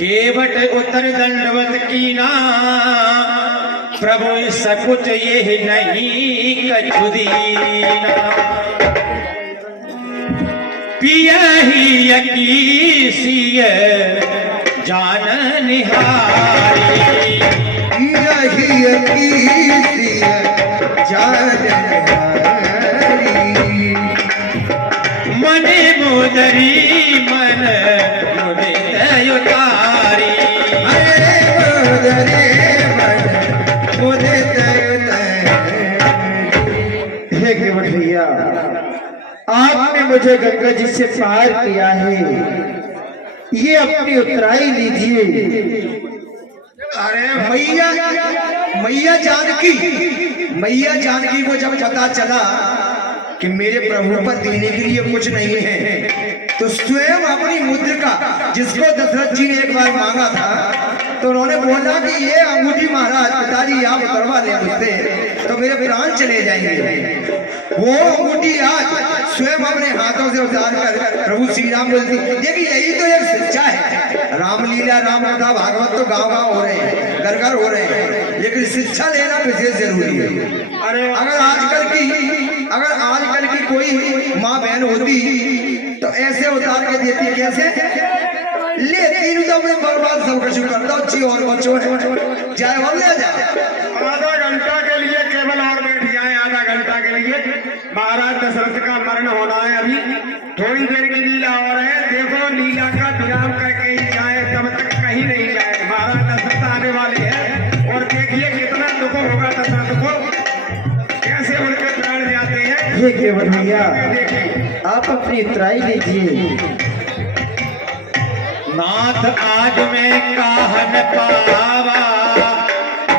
केवट उत्तर दंडवत कीना प्रभु सकुच ये नहीं कछु दीना पिया ही यकीसिय जान निहारी यही अकीसिय जान मने मोदरी मन मुदित उतारी हे केवट भैया, आपने मुझे गंगा जी से पार किया है, ये अपनी उतराई लीजिए। अरे मैया जानकी को जब पता चला कि मेरे प्रभु पर देने के लिए कुछ नहीं है, तो स्वयं अपनी मुद्रिका जिसको दशरथ जी ने एक बार मांगा था, तो उन्होंने बोला कि ये अंगूठी महाराज पिताजी आप करवा ले मुझसे तो मेरे प्राण चले जाएंगे। वो अंगूठी आज स्वयं अपने हाथों से उतार कर प्रभु श्री राम बोलती। देखिए यही तो एक सच्चा है। रामलीला राम कथा भागवत तो गाँव हो रहे हैं, घर घर हो रहे हैं, लेकिन शिक्षा लेना विशेष जरूरी है। अगर आजकल की कोई माँ बहन होती तो ऐसे उतार के देती, कैसे ले तीन तो अपने बर्बाद सब कुछ करता अच्छी और बच्चों जाए और ले जाए। आधा घंटा के लिए केवल और बैठ जाए, आधा घंटा के लिए। महाराज दशरथ का मरण होना है, अभी थोड़ी देर की लीला और है। देखो लीला का विराम करके ही जाए, तब तक कहीं नहीं जाए। महाराज दशरथ आने वाले हैं और देखिए कितना दुख होगा दशरथ को, कैसे उनके प्राण जाते हैं। हे केवट भैया, आप अपनी उतराई लीजिए। नाथ आज मैं काहन पावा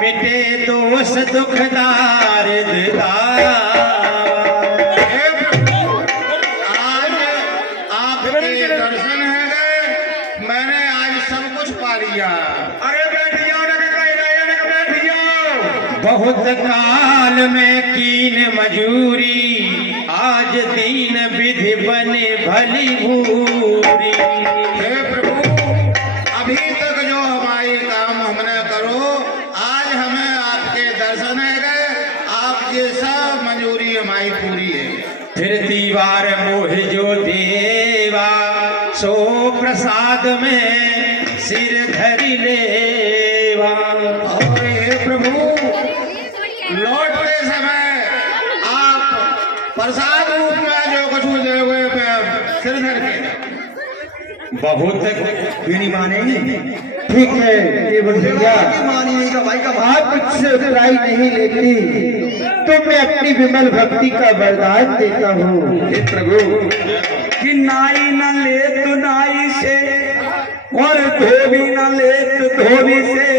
मिटे दोष दुखदार दावा। आज आपके दर्शन है गए, मैंने आज सब कुछ पा लिया। अरे बैठियो बैठियो। बहुत काल में कीन मजूरी आज दीन विधि बने भली भूरी। हे प्रभु, अभी तक जो हमारे काम हमने करो, आज हमें आपके दर्शन है गए, आप ये सब मंजूरी हमारी पूरी है। फिर दीवार मोह जो देवा सो प्रसाद में सिर धरि लेवा। और हे प्रभु, लौटते समय आप प्रसाद रूप में जो कुछ दे हुए सिर धर के बहुत क्यों नहीं मानेंगे? ठीक है केवट भैया, मानिए का भाई का आप मुझसे उतराई नहीं लेती तो मैं अपनी विमल भक्ति का वरदान देता हूँ। हे प्रभु, कि नाई न ले तो नाई से और धोबी न ले तो धोबी से,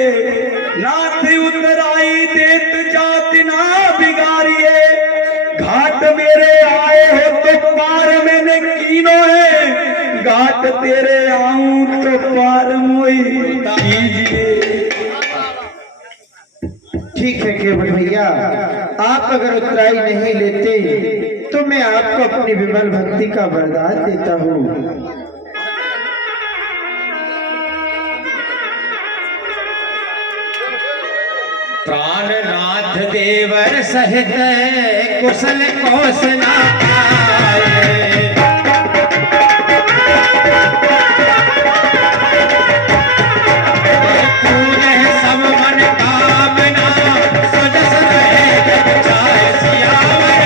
नाथ उतराई देत जात ना बिगाड़िए। घाट मेरे आए हो तो पार मैंने कीनो है, घाट तेरे आऊं तो पार मोई कीजिए। ठीक है केवट भैया, आप अगर उतराई नहीं लेते तो मैं आपको अपनी विमल भक्ति का वरदान देता हूँ। प्राणनाथ देवर सहित कुशल कौशला पाए। पूजह सब मन कामना, सुजस रहे जग चाहे सियावर।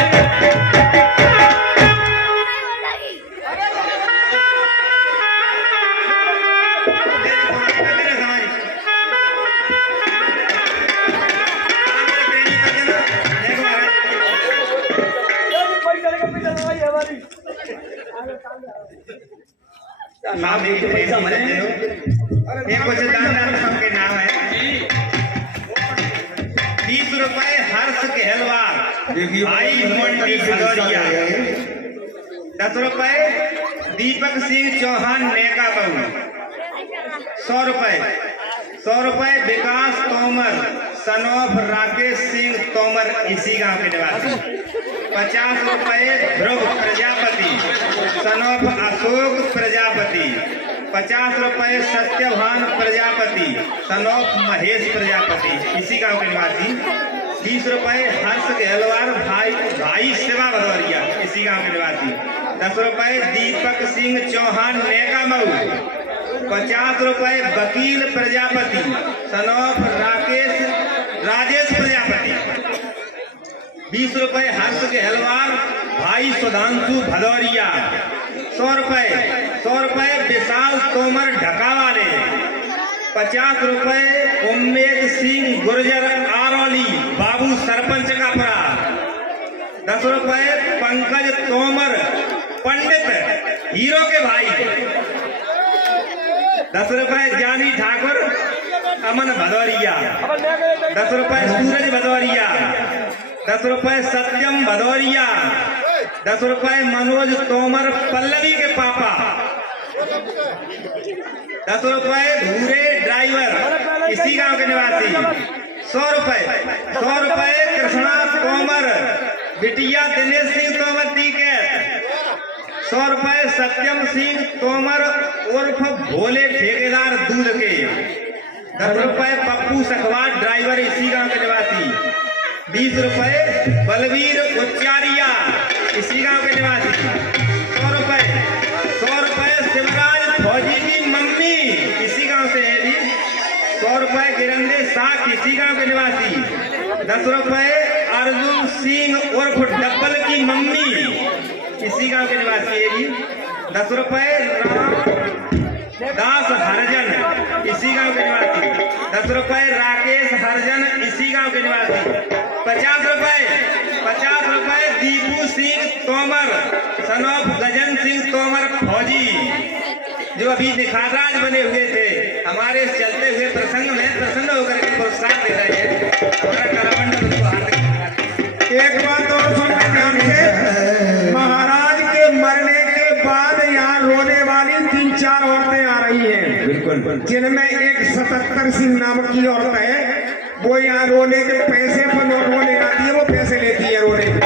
नाम एक तो पैसा मरे एक कुछ दान के नाम है 20 रुपए हर्ष गहलवार भाई मंडी भदौरिया। 10 रुपए दीपक सिंह चौहान नेका बहू। ₹100 विकास तोमर सन ऑफ राकेश सिंह तोमर इसी गांव के निवासी। ₹50 Dhruv Prajapati son of Ashok Prajapati. ₹50 Satyabhan Prajapati son of Mahesh Prajapati इसी गांव के निवासी। ₹20 हर्ष गहलवार भाई शिवा भदौरिया इसी गांव के निवासी। ₹10 दीपक सिंह चौहान नेका मऊ। ₹50 वकील प्रजापति सन ऑफ राजेश प्रजापति। ₹20 हर्ष गहलवार भाई सुधांशु भदौरिया। ₹100 विशाल तोमर ढकावाले। ₹50 उम्मेद सिंह गुर्जर आरौली बाबू सरपंच का परा। ₹10 पंकज तोमर पंडित हीरो के भाई। ₹10 जानी ठाकुर अमन भदौरिया। ₹10 सूरज भदौरिया। ₹10 सत्यम भदौरिया। ₹10 मनोज तोमर पल्लवी के पापा। ₹10 भूरे ड्राइवर इसी गांव के निवासी। ₹100 कृष्णा तोमर बिटिया दिनेश सिंह तोमर टीके। ₹100 सत्यम सिंह तोमर उर्फ भोले ठेकेदार दूध के। ₹10 पप्पू सखवाट ड्राइवर इसी गांव के निवासी। ₹20 बलवीर उच्चारिया इसी गांव के निवासी। ₹100 शिवराज फौजी की मम्मी इसी गांव से है जी। ₹100 गिरंदे साख इसी गांव के निवासी। ₹10 अर्जुन सिंह उर्फ डब्बल की मम्मी इसी गांव के निवासी है जी। ₹10 रामदास हरजन इसी गांव के निवासी। ₹10 राकेश हरजन इसी गांव के निवासी। ₹50 दीपू सिंह तोमर सन ऑफ गजन सिंह तोमर फौजी जो अभी निखाराज बने हुए थे हमारे चलते हुए प्रसंग में प्रसन्न होकर के पुरस्कार दे रहे हैं। हमारा कलामंडल उनको हार्दिक एक बात और सुनने ध्यान से, महाराज के मरने के बाद यहाँ रोने वाली 3-4 औरतें आ रही हैं, बिल्कुल जिनमें एक 77 सिंह नाम की औरत है। वो यहाँ रोने के पैसे पर रोने आती है, वो पैसे लेती है रोने पे।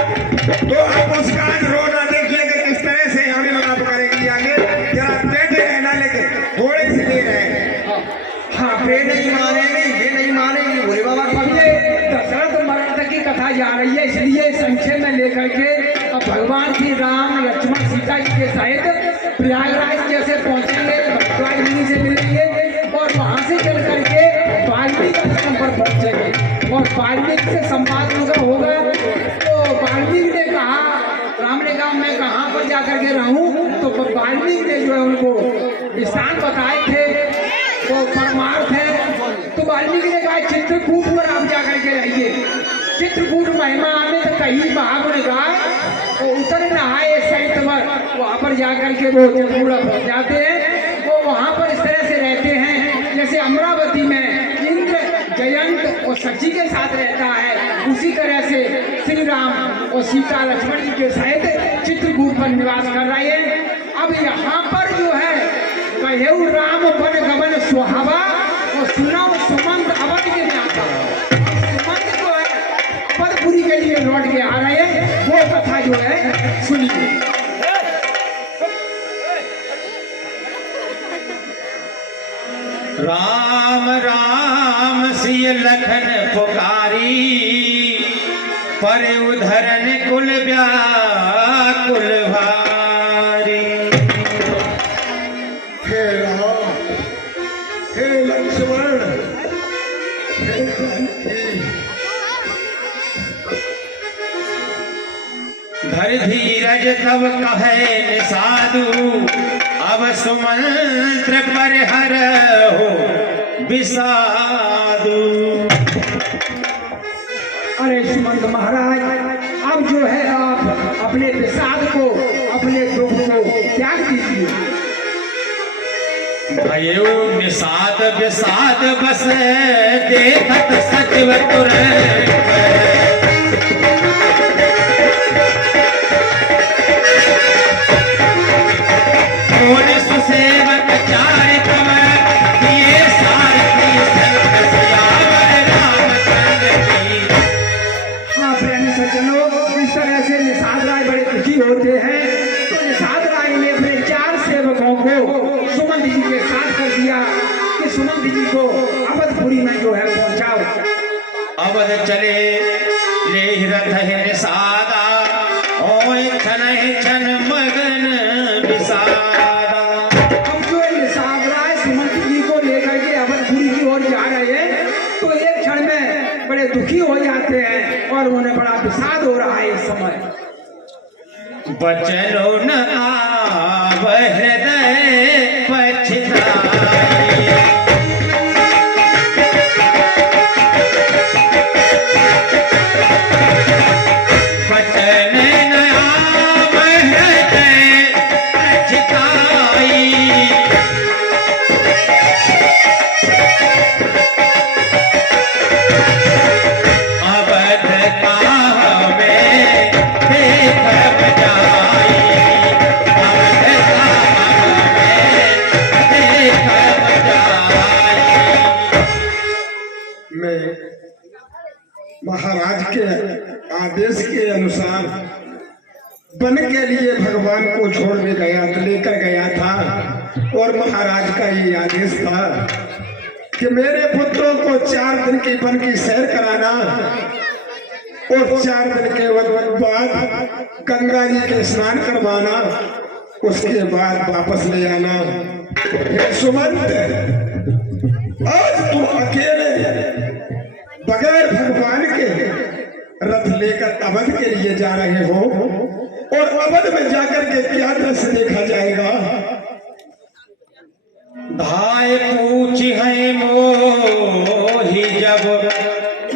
तो अब उसका आज रोना देखिए कि किस तरह से हमें मना करेगी आगे। जरा बैठे रहना लेके थोड़े से ले रहे हैं। हाँ, वे नहीं मानेंगे, ये नहीं मानेंगे, बोले बाबा कभी दशरथ मरण की कथा जा रही है, इसलिए संक्षेप में लेकर के अब भगवान श्री राम लक्ष्मण सीता जी के सहित प्रयागराज जैसे पहुंचेंगे, भरद्वाज मुनि से मिलेंगे और वहां से चल करके वाल्मीकि आश्रम पर पहुंचेंगे और वाल्मीकि से संवाद उनका होगा। तो वाल्मीकि ने कहा, राम ने कहा मैं कहाँ पर जाकर के रहूं, तो वाल्मीकि ने जो है उनको स्थान बताए थे, वो परमार्थ है। तो वाल्मीकि ने कहा चित्रकूट पर आप जाकर के रहिए। चित्रकूट महिमा में तो कहीं भाग ने कहा वो उतर नहाए सहित वहाँ पर जाकर के वो पूरा पहुँच जाते हैं। वो वहाँ पर इस तरह से रहते हैं जैसे अमरावती में इंद्र जयंत और सची के साथ रहता है, उसी तरह से श्री राम और सीता लक्ष्मण जी के सहित चित्रकूट पर निवास कर रहे हैं। अब यहाँ पर जो है कहेऊ राम वन गमन सुहावा और सुनाओ सुमंत अवध के न्याता। सुमंत जो है पदपुरी के लिए लौट के आ रहे हैं, वो कथा जो है सुनिए। राम राम सिय लखन पुकारी पर उधरन कुल व्याकुल भारी। हे राम, हे लक्ष्मण, हे जानकी, धर धीरज तब कहे निसाधु अब सुमंत्र पर हर हो विषादु। अरे सुमंत महाराज, अब जो है आप अपने विषाद को, अपने दुख को त्याग दीजिए। भयो निषाद विषाद बस देखत सचिव तुरंत। सुसेवक चार कमर किए सुमंत जी को अवधपुरी में जो है पहुंचाओ। अवध चले ले रथ है निषादा, ओए छन छन मगन विषादा। अब जो निषाद राय सुमंत जी को लेकर के अवधपुरी की ओर जा रहे हैं तो एक क्षण में बड़े दुखी हो जाते हैं और उन्हें बड़ा विषाद हो रहा है इस समय। बचनो न आव हृदय पछताई, बचन न आव हृदय पछताई। अवध का हमें देख बजाई, अवध का हमें देख बजाई। मैं महाराज के आदेश के अनुसार वन के लिए भगवान को छोड़ में गया लेकर गया था और महाराज का ये आदेश था कि मेरे पुत्रों को 4 दिन की वन की सैर कराना और 4 दिन के बाद गंगा जी के स्नान करवाना, उसके बाद वापस ले आना। हे सुमंत, आज तुम अकेले बगैर भगवान के रथ लेकर अवध के लिए जा रहे हो और अवध में जाकर के क्या दृश्य देखा जाएगा? धाय पूछ है मोहि जब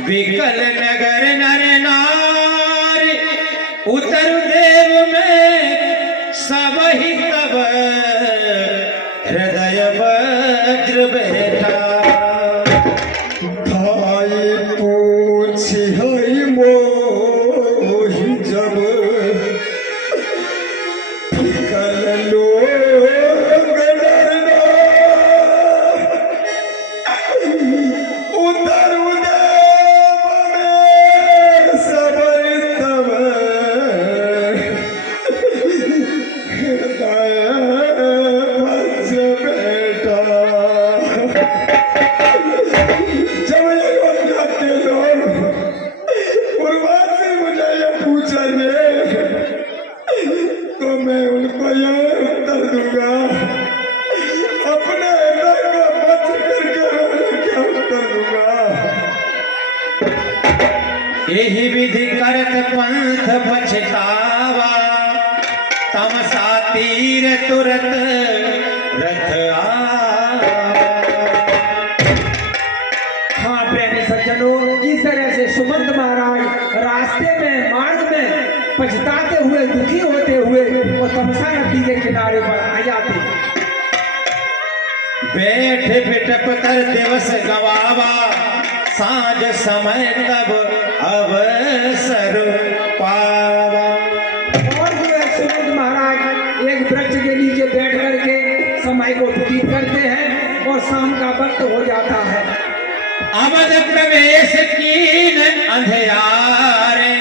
विकल नगर नर नार, उतर देव में सब ही तब हृदय वज्र बैठा। भाई पूछ है मोहि जब विकल लोग डरना, उधर उदेव में सब तब हृदय वज्र बैठा। जब ये अयोध्या के लोग पूर्वाज से मुझे ये पूछेंगे तो मैं उनको यह उत्तर दूंगा, अपने हृदय का बच करके मैं क्या उत्तर दूंगा? यही विधि करत पंथ पछतावा, तमसा तीर तुरत रथ आवा। हाँ प्रेमी सज्जनों, इस तरह से सुमंत महाराज रास्ते में मार्ग में पछताते हुए दुखी होते हुए वो तमसा नदी के किनारे पर आ जाते। बैठ बिटप कर दिवस गवावा, सांझ समय तब अवसर पावा। और जो है सुमंत महाराज एक वृक्ष के नीचे बैठ करके समय को व्यतीत करते हैं और शाम का वक्त हो जाता है। अवध प्रवेश कीन अंधियारे,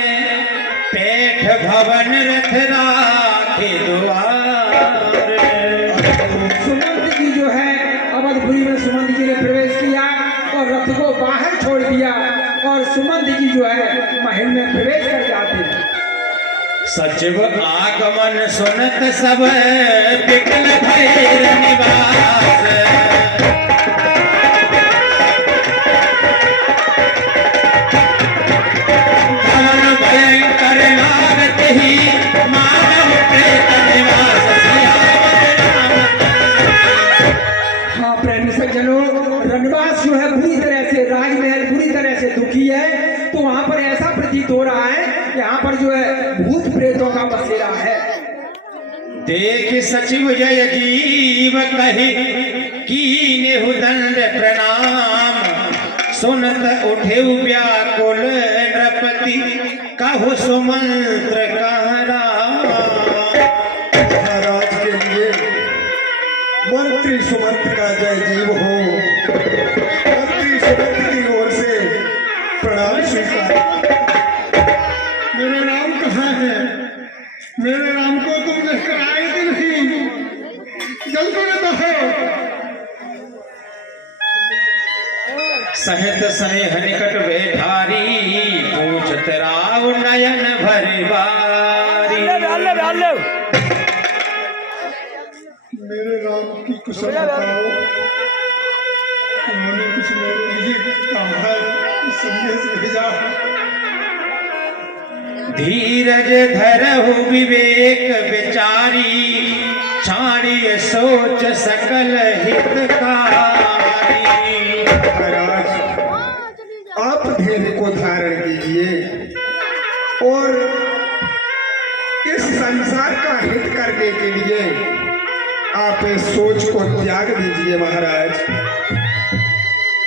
पेठ भवन रथ राखे द्वार। सुमंत जी जो है अवधपुरी में सुमंत जी ने प्रवेश किया और रथ को बाहर छोड़ दिया और सुमंत जी जो है महल में प्रवेश कर जाते हैं। सचिव आगमन सुनत सब विकल भैर निवास, भवन भयंकर लागत ही मानव प्रेत निवास। हाँ प्रेमी सज्जनों, रणवास जो है पूरी तरह से राजमहल पूरी तरह से दुखी है, तो वहां पर ऐसा प्रतीत हो रहा है यहाँ पर जो है भूत प्रेतों का बसेरा है। देख सचिव जय जीव कही कीने दंड प्रणाम, सुनत उठे व्याकुल नृपति कहु सुमंत्र कहरा। महाराज के लिए मंत्री सुमंत का जय जीव हो। मंत्री सुमंत की ओर से प्रणाम स्वीकार। मेरा नाम कहाँ है? मेरे राम को तुम लेकर आए कि नहीं? जल्दी बताओ। सहत स्नेह निकट बैठारी पूछत राव नयन भर बारी। मेरे राम की कुशल बताओ, उन्होंने कुछ मेरे लिए कहा है, संदेश भेजा है। धीरज धरहु विवेक विचारी छाड़िय सोच सकल हितकारी। महाराज, आप धैर्य को धारण कीजिए और इस संसार का हित करने के लिए आप इस सोच को त्याग दीजिए। महाराज,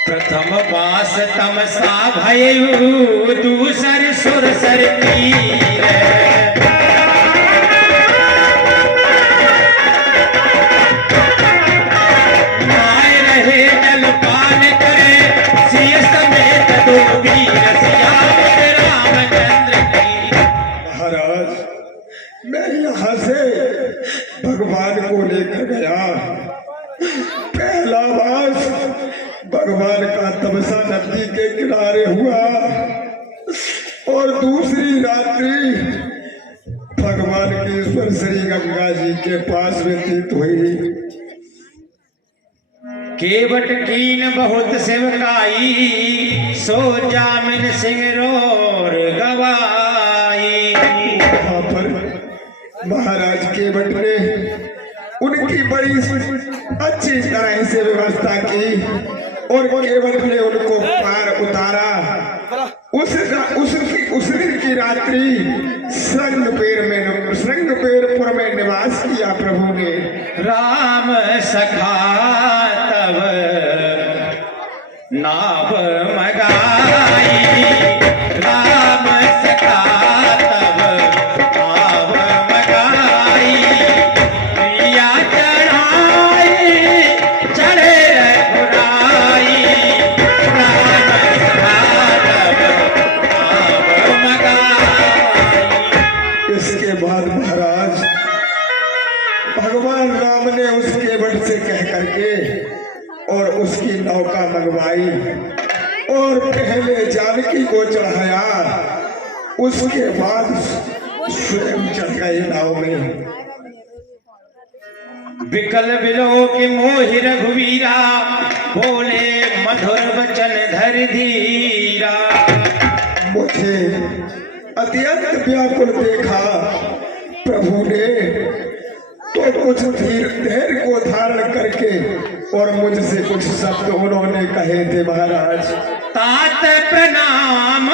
प्रथम वास तमसा भयउ दूसर सुर सर तीर। माय रहे जलपान करे सिय समेत दो वीर सियावत रामचंद्र की। महाराज, मैं यहाँ से भगवान को लेकर गया। पहला वास भगवान का तमसा नदी के किनारे हुआ और दूसरी रात्रि भगवान की ईश्वर श्री गंगा जी के पास व्यतीत हुई। केवट कीन बहुत सेवकाई सो जामिन सिंह रोर गवाई। वहां पर महाराज केवट ने उनकी बड़ी अच्छी तरह से व्यवस्था की और केवट ने उनको पार उतारा। उस दिन की रात्रि श्रृंगपेरपुर में निवास किया प्रभु ने। राम सखा तब नाव मगाई। राम सखा तब नाव मगाई। प्रिया चढ़ाई चढ़े रघुराई। राम सखा तब नाव मगाई। इसके बाद महाराज भगवान राम ने उस केवट से कह करके और उसकी नौका मंगवाई और पहले जानकी को चढ़ाया, उसके बाद स्वयं चढ़ गए नाव में। विकल विलो के मोहि रघुवीरा बोले मधुर वचन धर धीरा। मुझे अत्यंत व्याकुल देखा प्रभु ने तो कुछ धैर्य को धारण करके और मुझसे कुछ शब्द उन्होंने कहे थे। महाराज, तात प्रणाम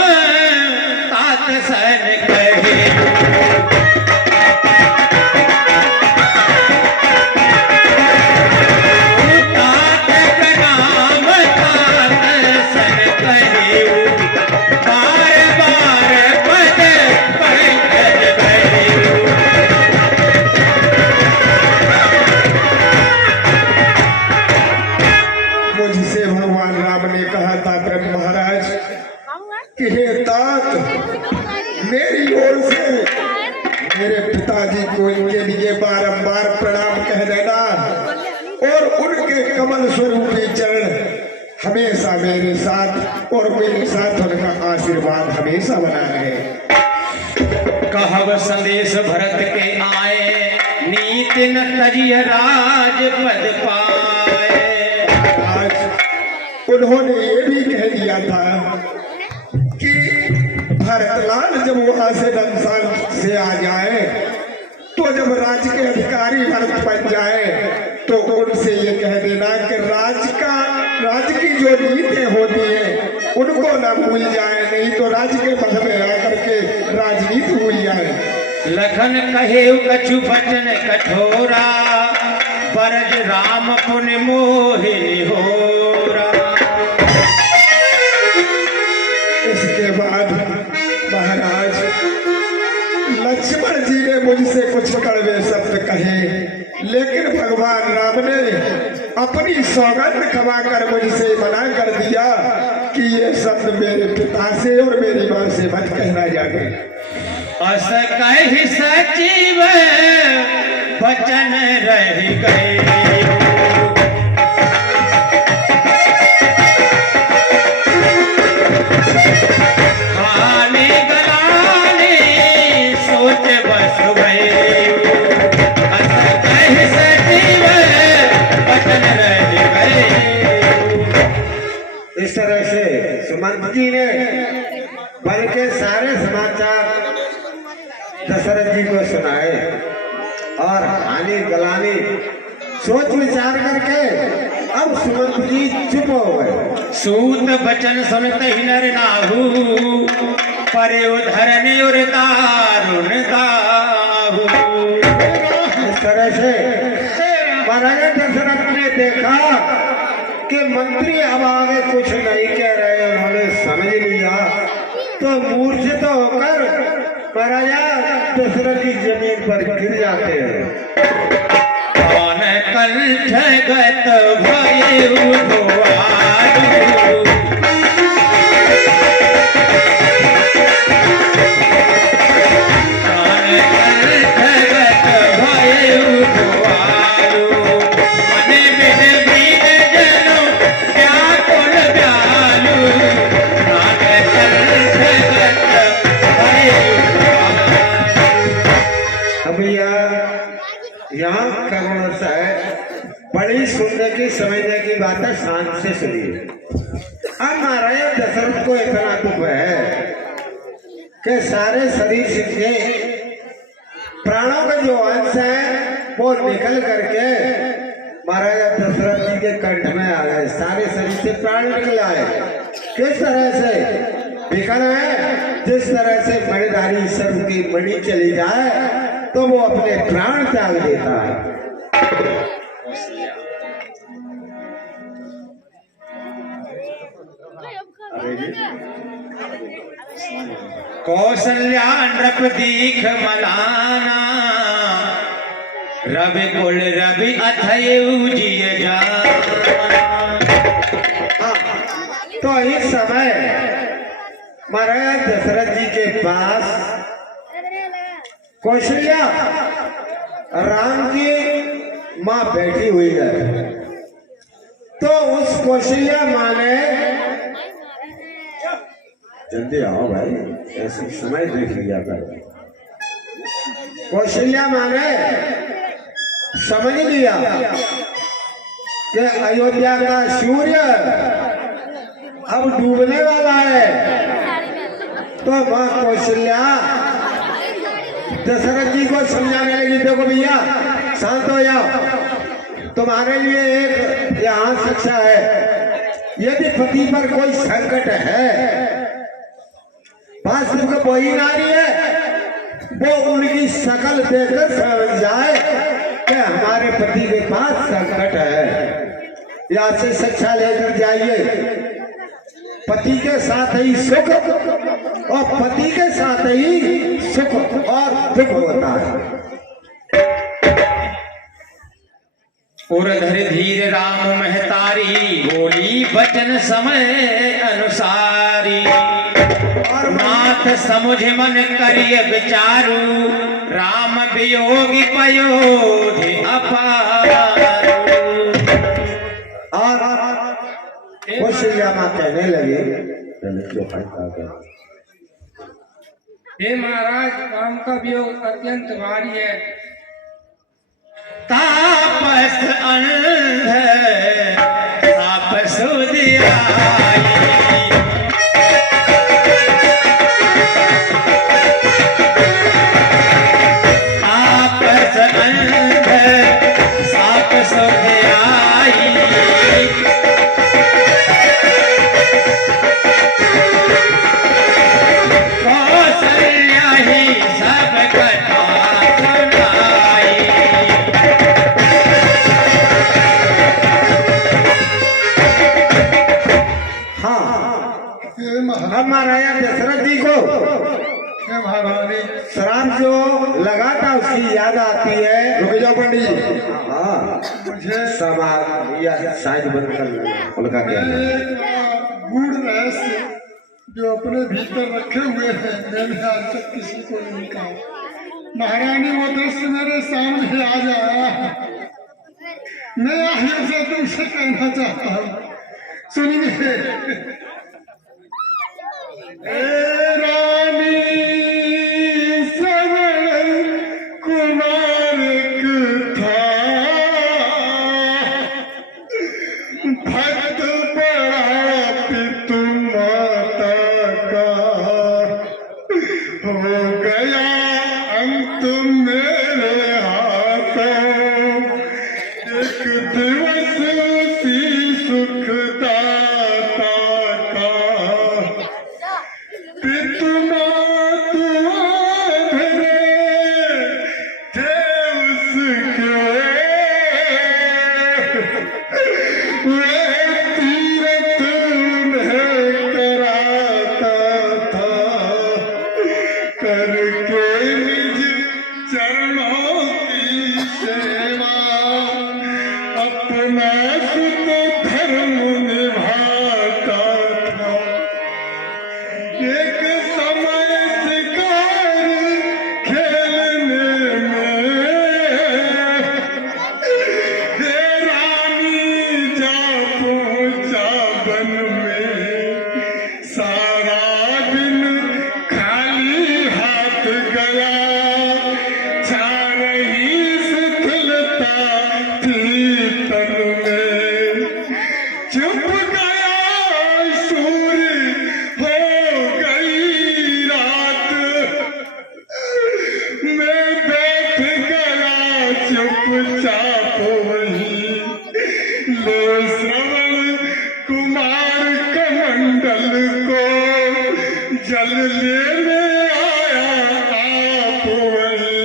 तात सन कहे। तात प्रणाम तात सन कहे। बार बार पद पंकज भरे। मुझसे भगवान राम ने कहा था प्रभु महाराज कि हे तात, मेरी ओर से मेरे पिताजी को इनके लिए बारंबार प्रणाम कह देना और उनके कमल स्वरूपी चरण हमेशा मेरे साथ और मेरे साथ उनका आशीर्वाद हमेशा बना रहे। कहब संदेश भरत के आए नीत न तजिय राज पद पाए। आज उन्होंने ये भी कह दिया था कि भरतलाल जब वहां से रमजान से आ जाए तो जब राज्य के अधिकारी भरत बन जाए तो उनसे ये कह देना कि राज्य की जो नीति होती है उनको न भूल जाए, नहीं तो राज्य के पद में आकर के राजनीति भूल जाए। लखन कहे कछु बचन कठोरा बरज राम पुन मोहिनी होरा। इसके बाद महाराज लक्ष्मण जी ने मुझसे कुछ कड़वे शब्द कहे, लेकिन भगवान राम ने अपनी सौगंध खवाकर मुझसे मना कर दिया कि ये शब्द मेरे पिता से और मेरी मां से मत कहना जाने। अस कहि सचिव वचन रह गए। इस तरह से सुमंत जी ने बल के सारे समाचार दशरथ जी को सुनाए और हानि गलानी सोच विचार करके अब सुमंत जी चुप हो गए। सूत बचन सुनते ही नर नाहू, परे उधरन उर दारुण दाहू। इस तरह से महाराजा दशरथ ने देखा कि मंत्री अब आगे कुछ नहीं कह रहे, उन्होंने समझ लिया तो मूर्छित होकर महाराजा दशरथ जी जमीन पर गिर जाते हैं। कौन कंठ गत भयउ भुआरू, कौन कंठ गत भयउ भुआरू। मने बिन बीन जनु व्याकुल व्यालु, कौन कंठ गत भयउ भुआरू। अब यहाँ करुण सा है, बड़ी सुनने की समझने की बात है, शांत से सुनिए। अब महाराजा दशरथ को इतना दुख है कि सारे शरीर के प्राणों का जो अंश है वो निकल करके महाराजा दशरथ जी के कंठ में आ गए, सारे शरीर से प्राण निकल आए। किस तरह से निकल है? जिस तरह से मणिधारी सर्व की मणि चली जाए तो वो अपने प्राण त्याग देता है। कौशल्या नृप दीख मलाना, रवि कुल रवि अथयु जिय जाना। तो इस समय महाराज दशरथ जी के पास कौशल्या राम की माँ बैठी हुई है। तो उस कौशल्या माँ ने, जल्दी आओ भाई, ऐसे समय देख लिया कर। कौशल्या माँ ने समझ लिया कि अयोध्या का सूर्य अब डूबने वाला है। तो माँ कौशल्या दशरथ जी को समझाने लगी, देखो भैया शांत हो जाओ, तुम्हारे लिए एक यहाँ शिक्षा है। यदि पति पर कोई संकट है, वास्तव कोई नारी है, वो उनकी शकल देखकर समझ जाए कि हमारे पति के पास संकट है। यहाँ से शिक्षा लेकर जाइए, पति के साथ ही सुख और पति के साथ ही सुख और दुख होता है। उर्धर धीर राम महतारी, बोली बचन समय अनुसारी। और नाथ समुझ मन करिय विचारू, राम वियोगी पयोधि अपारू। और कौशल्या माँ कहने लगे, हे महाराज, काम का वियोग अत्यंत भारी है। तापस अंध साप सुधियाई, तापस अंध साप सुधियाई। कौशल्या ही सब कथा सुनाई। अब महाराजा दशरथ जी को शराब जो लगा था उसकी याद आती है। रुक जाओ पंडित जी, हाँ साइज बंद कर लो। उनका क्या गूढ़ रहस्य जो अपने भीतर रखे हुए हैं, मैंने आज तक किसी को नहीं कहा। महारानी वो दृश्य मेरे सामने आ जाया, मैं आखिर से तुमसे कहना चाहता हूँ, सुनिए। रानी श्रवण कुमार था, भक्त बड़ा कुमार कमंडल को जल लेने आया आप वही।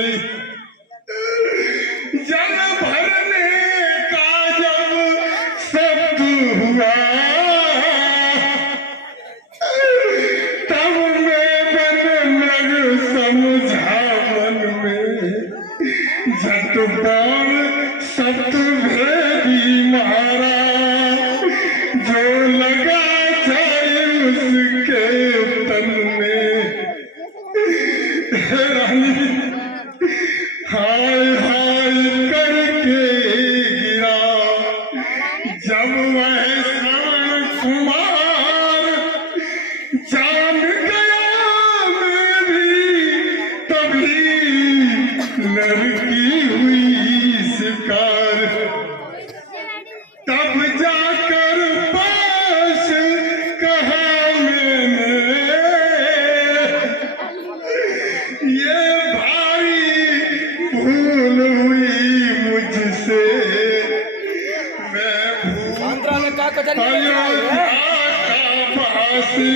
जल भरने का जब शब्द हुआ तब मैं बन मृग समझा मन में। झटपान सप्त भेदी मारा जो लगा जाए उसके तन में। रानी हाय हाय करके गिरा जब वह श्रवण कुमार। जान गया मैं भी तभी लड़की हुई शिकार। तब जाकर पास कहा मैंने ये भारी भूल हुई मुझसे। मैं भूल अयोध्या का वासी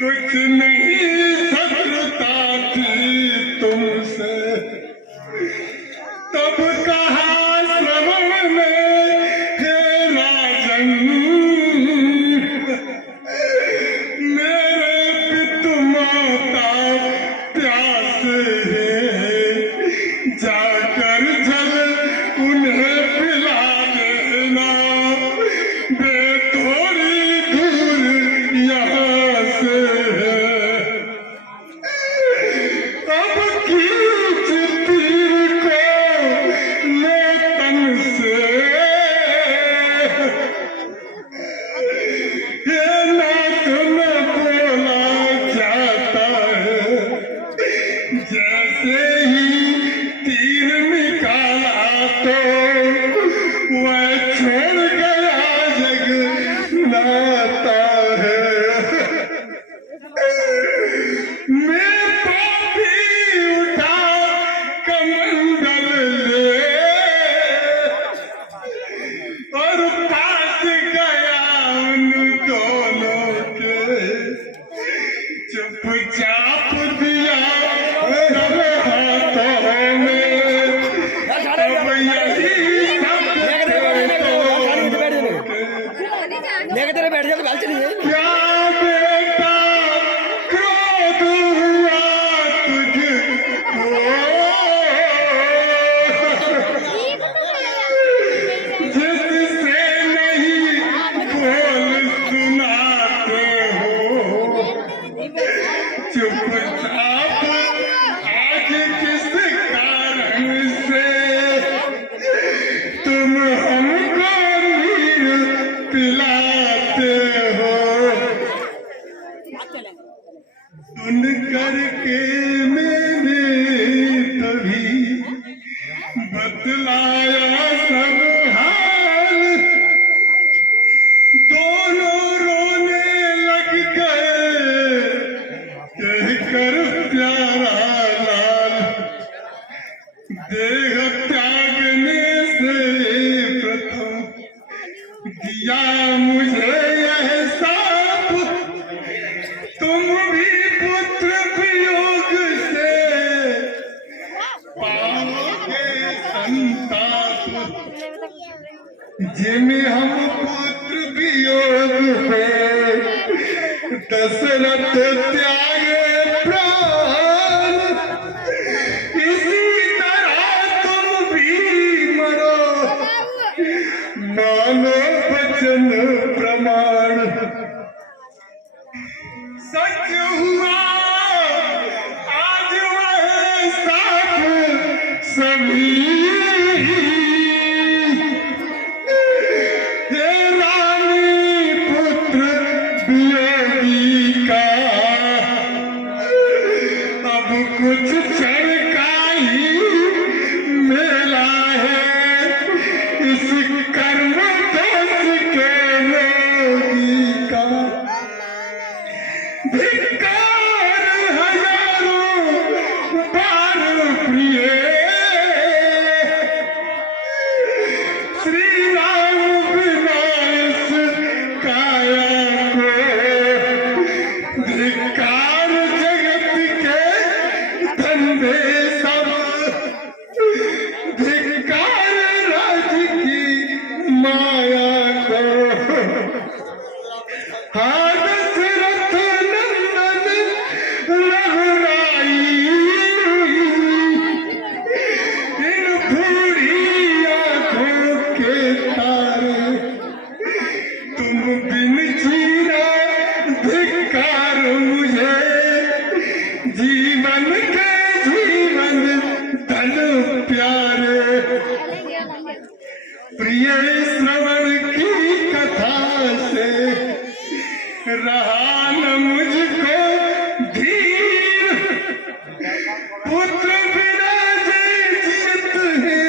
कुछ नहीं शत्रुता थी तुमसे। तब कहा श्रवण में हे राजन मेरे पितु माता प्यास है। जाकर जल उन्हें पिला देना वे थोड़ी दूर यहाँ से है। अब खींच तीर को ले तन से ये नाथ न बोला जाता है। जैसे ही तीर निकाला तो वह छोड़ गया जग नाता है। मैं पापी उठा कमंडल ले और पास गया उन दोनों के। चुपचाप दिया तब हाथों में तब यही सब क्या बेटा क्रोध हुआ तुझको जिससे नहीं बोल सुनाते हो। चुपचाप आज किस कारण से तुम हमको नीर पिलाते हो। सुन करके मैंने तभी बतलाया सब हाल। दोनों रोने लग गए कहकर प्यारा लाल। देह त्यागने से प्रथम दिया मुझे यह साप। तुम भी पुत्र वियोग से पाओगे संताप। जिन्हें हम पुत्र वियोग से दशरथ त्यागे प्राण। इसी तरह तुम भी मरो मानो वचन प्रमाण। सच हुआ आज वह साफ सभी। हे रानी पुत्र वियोगी का बिन जीना धिक्कार मुझे, जीवन के जीवन धन प्यारे, प्रिय श्रवण की कथा से रहा न मुझको धीर, पुत्र बिना जियत है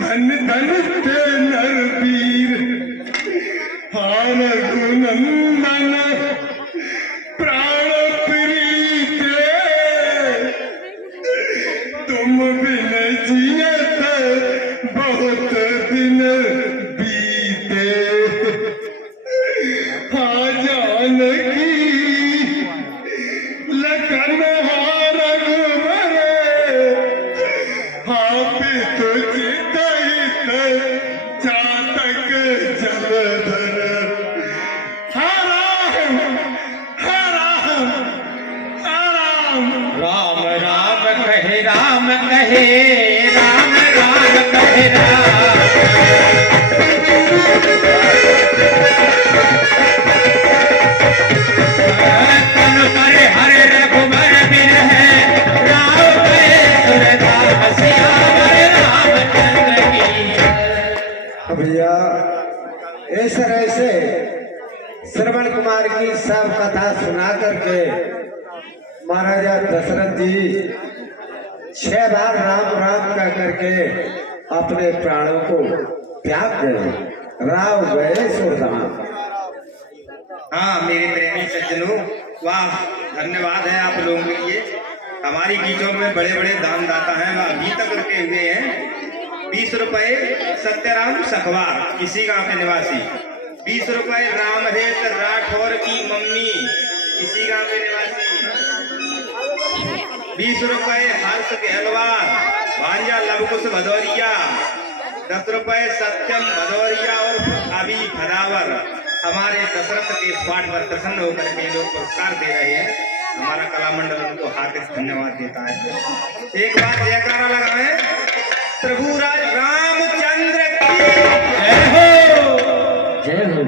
धन धन ते नरवीर, हार गुनंदन प्राण प्रीत, तुम बिन जियत बहुत दिन बीते, हाँ जानकी लखन रघुबर, हाँ पितु चित चातक जलधर, हराम हराम हराम। राम राम कहे राम कहे, राम राम कहे राम। तन पर हरे रघुबर बिरहे, राम कहे सुरधाम सियावर रामचंद्र की। भैया इस तरह से श्रवण कुमार की सब कथा सुना करके महाराजा दशरथ जी 6 बार राम राम कह करके अपने प्राणों को त्याग गए, राव गए सुरधाम। हाँ मेरे प्रेमी सज्जनों, वाह धन्यवाद है आप लोगों के लिए। हमारी गीतों में बड़े बड़े दानदाता हैं, वह अभी तक रुके हुए हैं। 20 रुपए सत्यराम सखवार इसी गांव के निवासी, 20 रुपए रामहेत राठौर की मम्मी इसी गांव के निवासी, 20 रुपए हर्ष गहलवार भांजा लवकुश भदौरिया, 10 रुपए सत्यम भदौरिया और अभी भदावर। हमारे दशरथ के स्वाट पर प्रसन्न होकर के लोग पुरस्कार दे रहे हैं। हमारा कला मंडल उनको हार्दिक धन्यवाद देता है। एक बार जयकारा लगाएं, प्रभु राज रामचंद्र की जय हो। जय हो।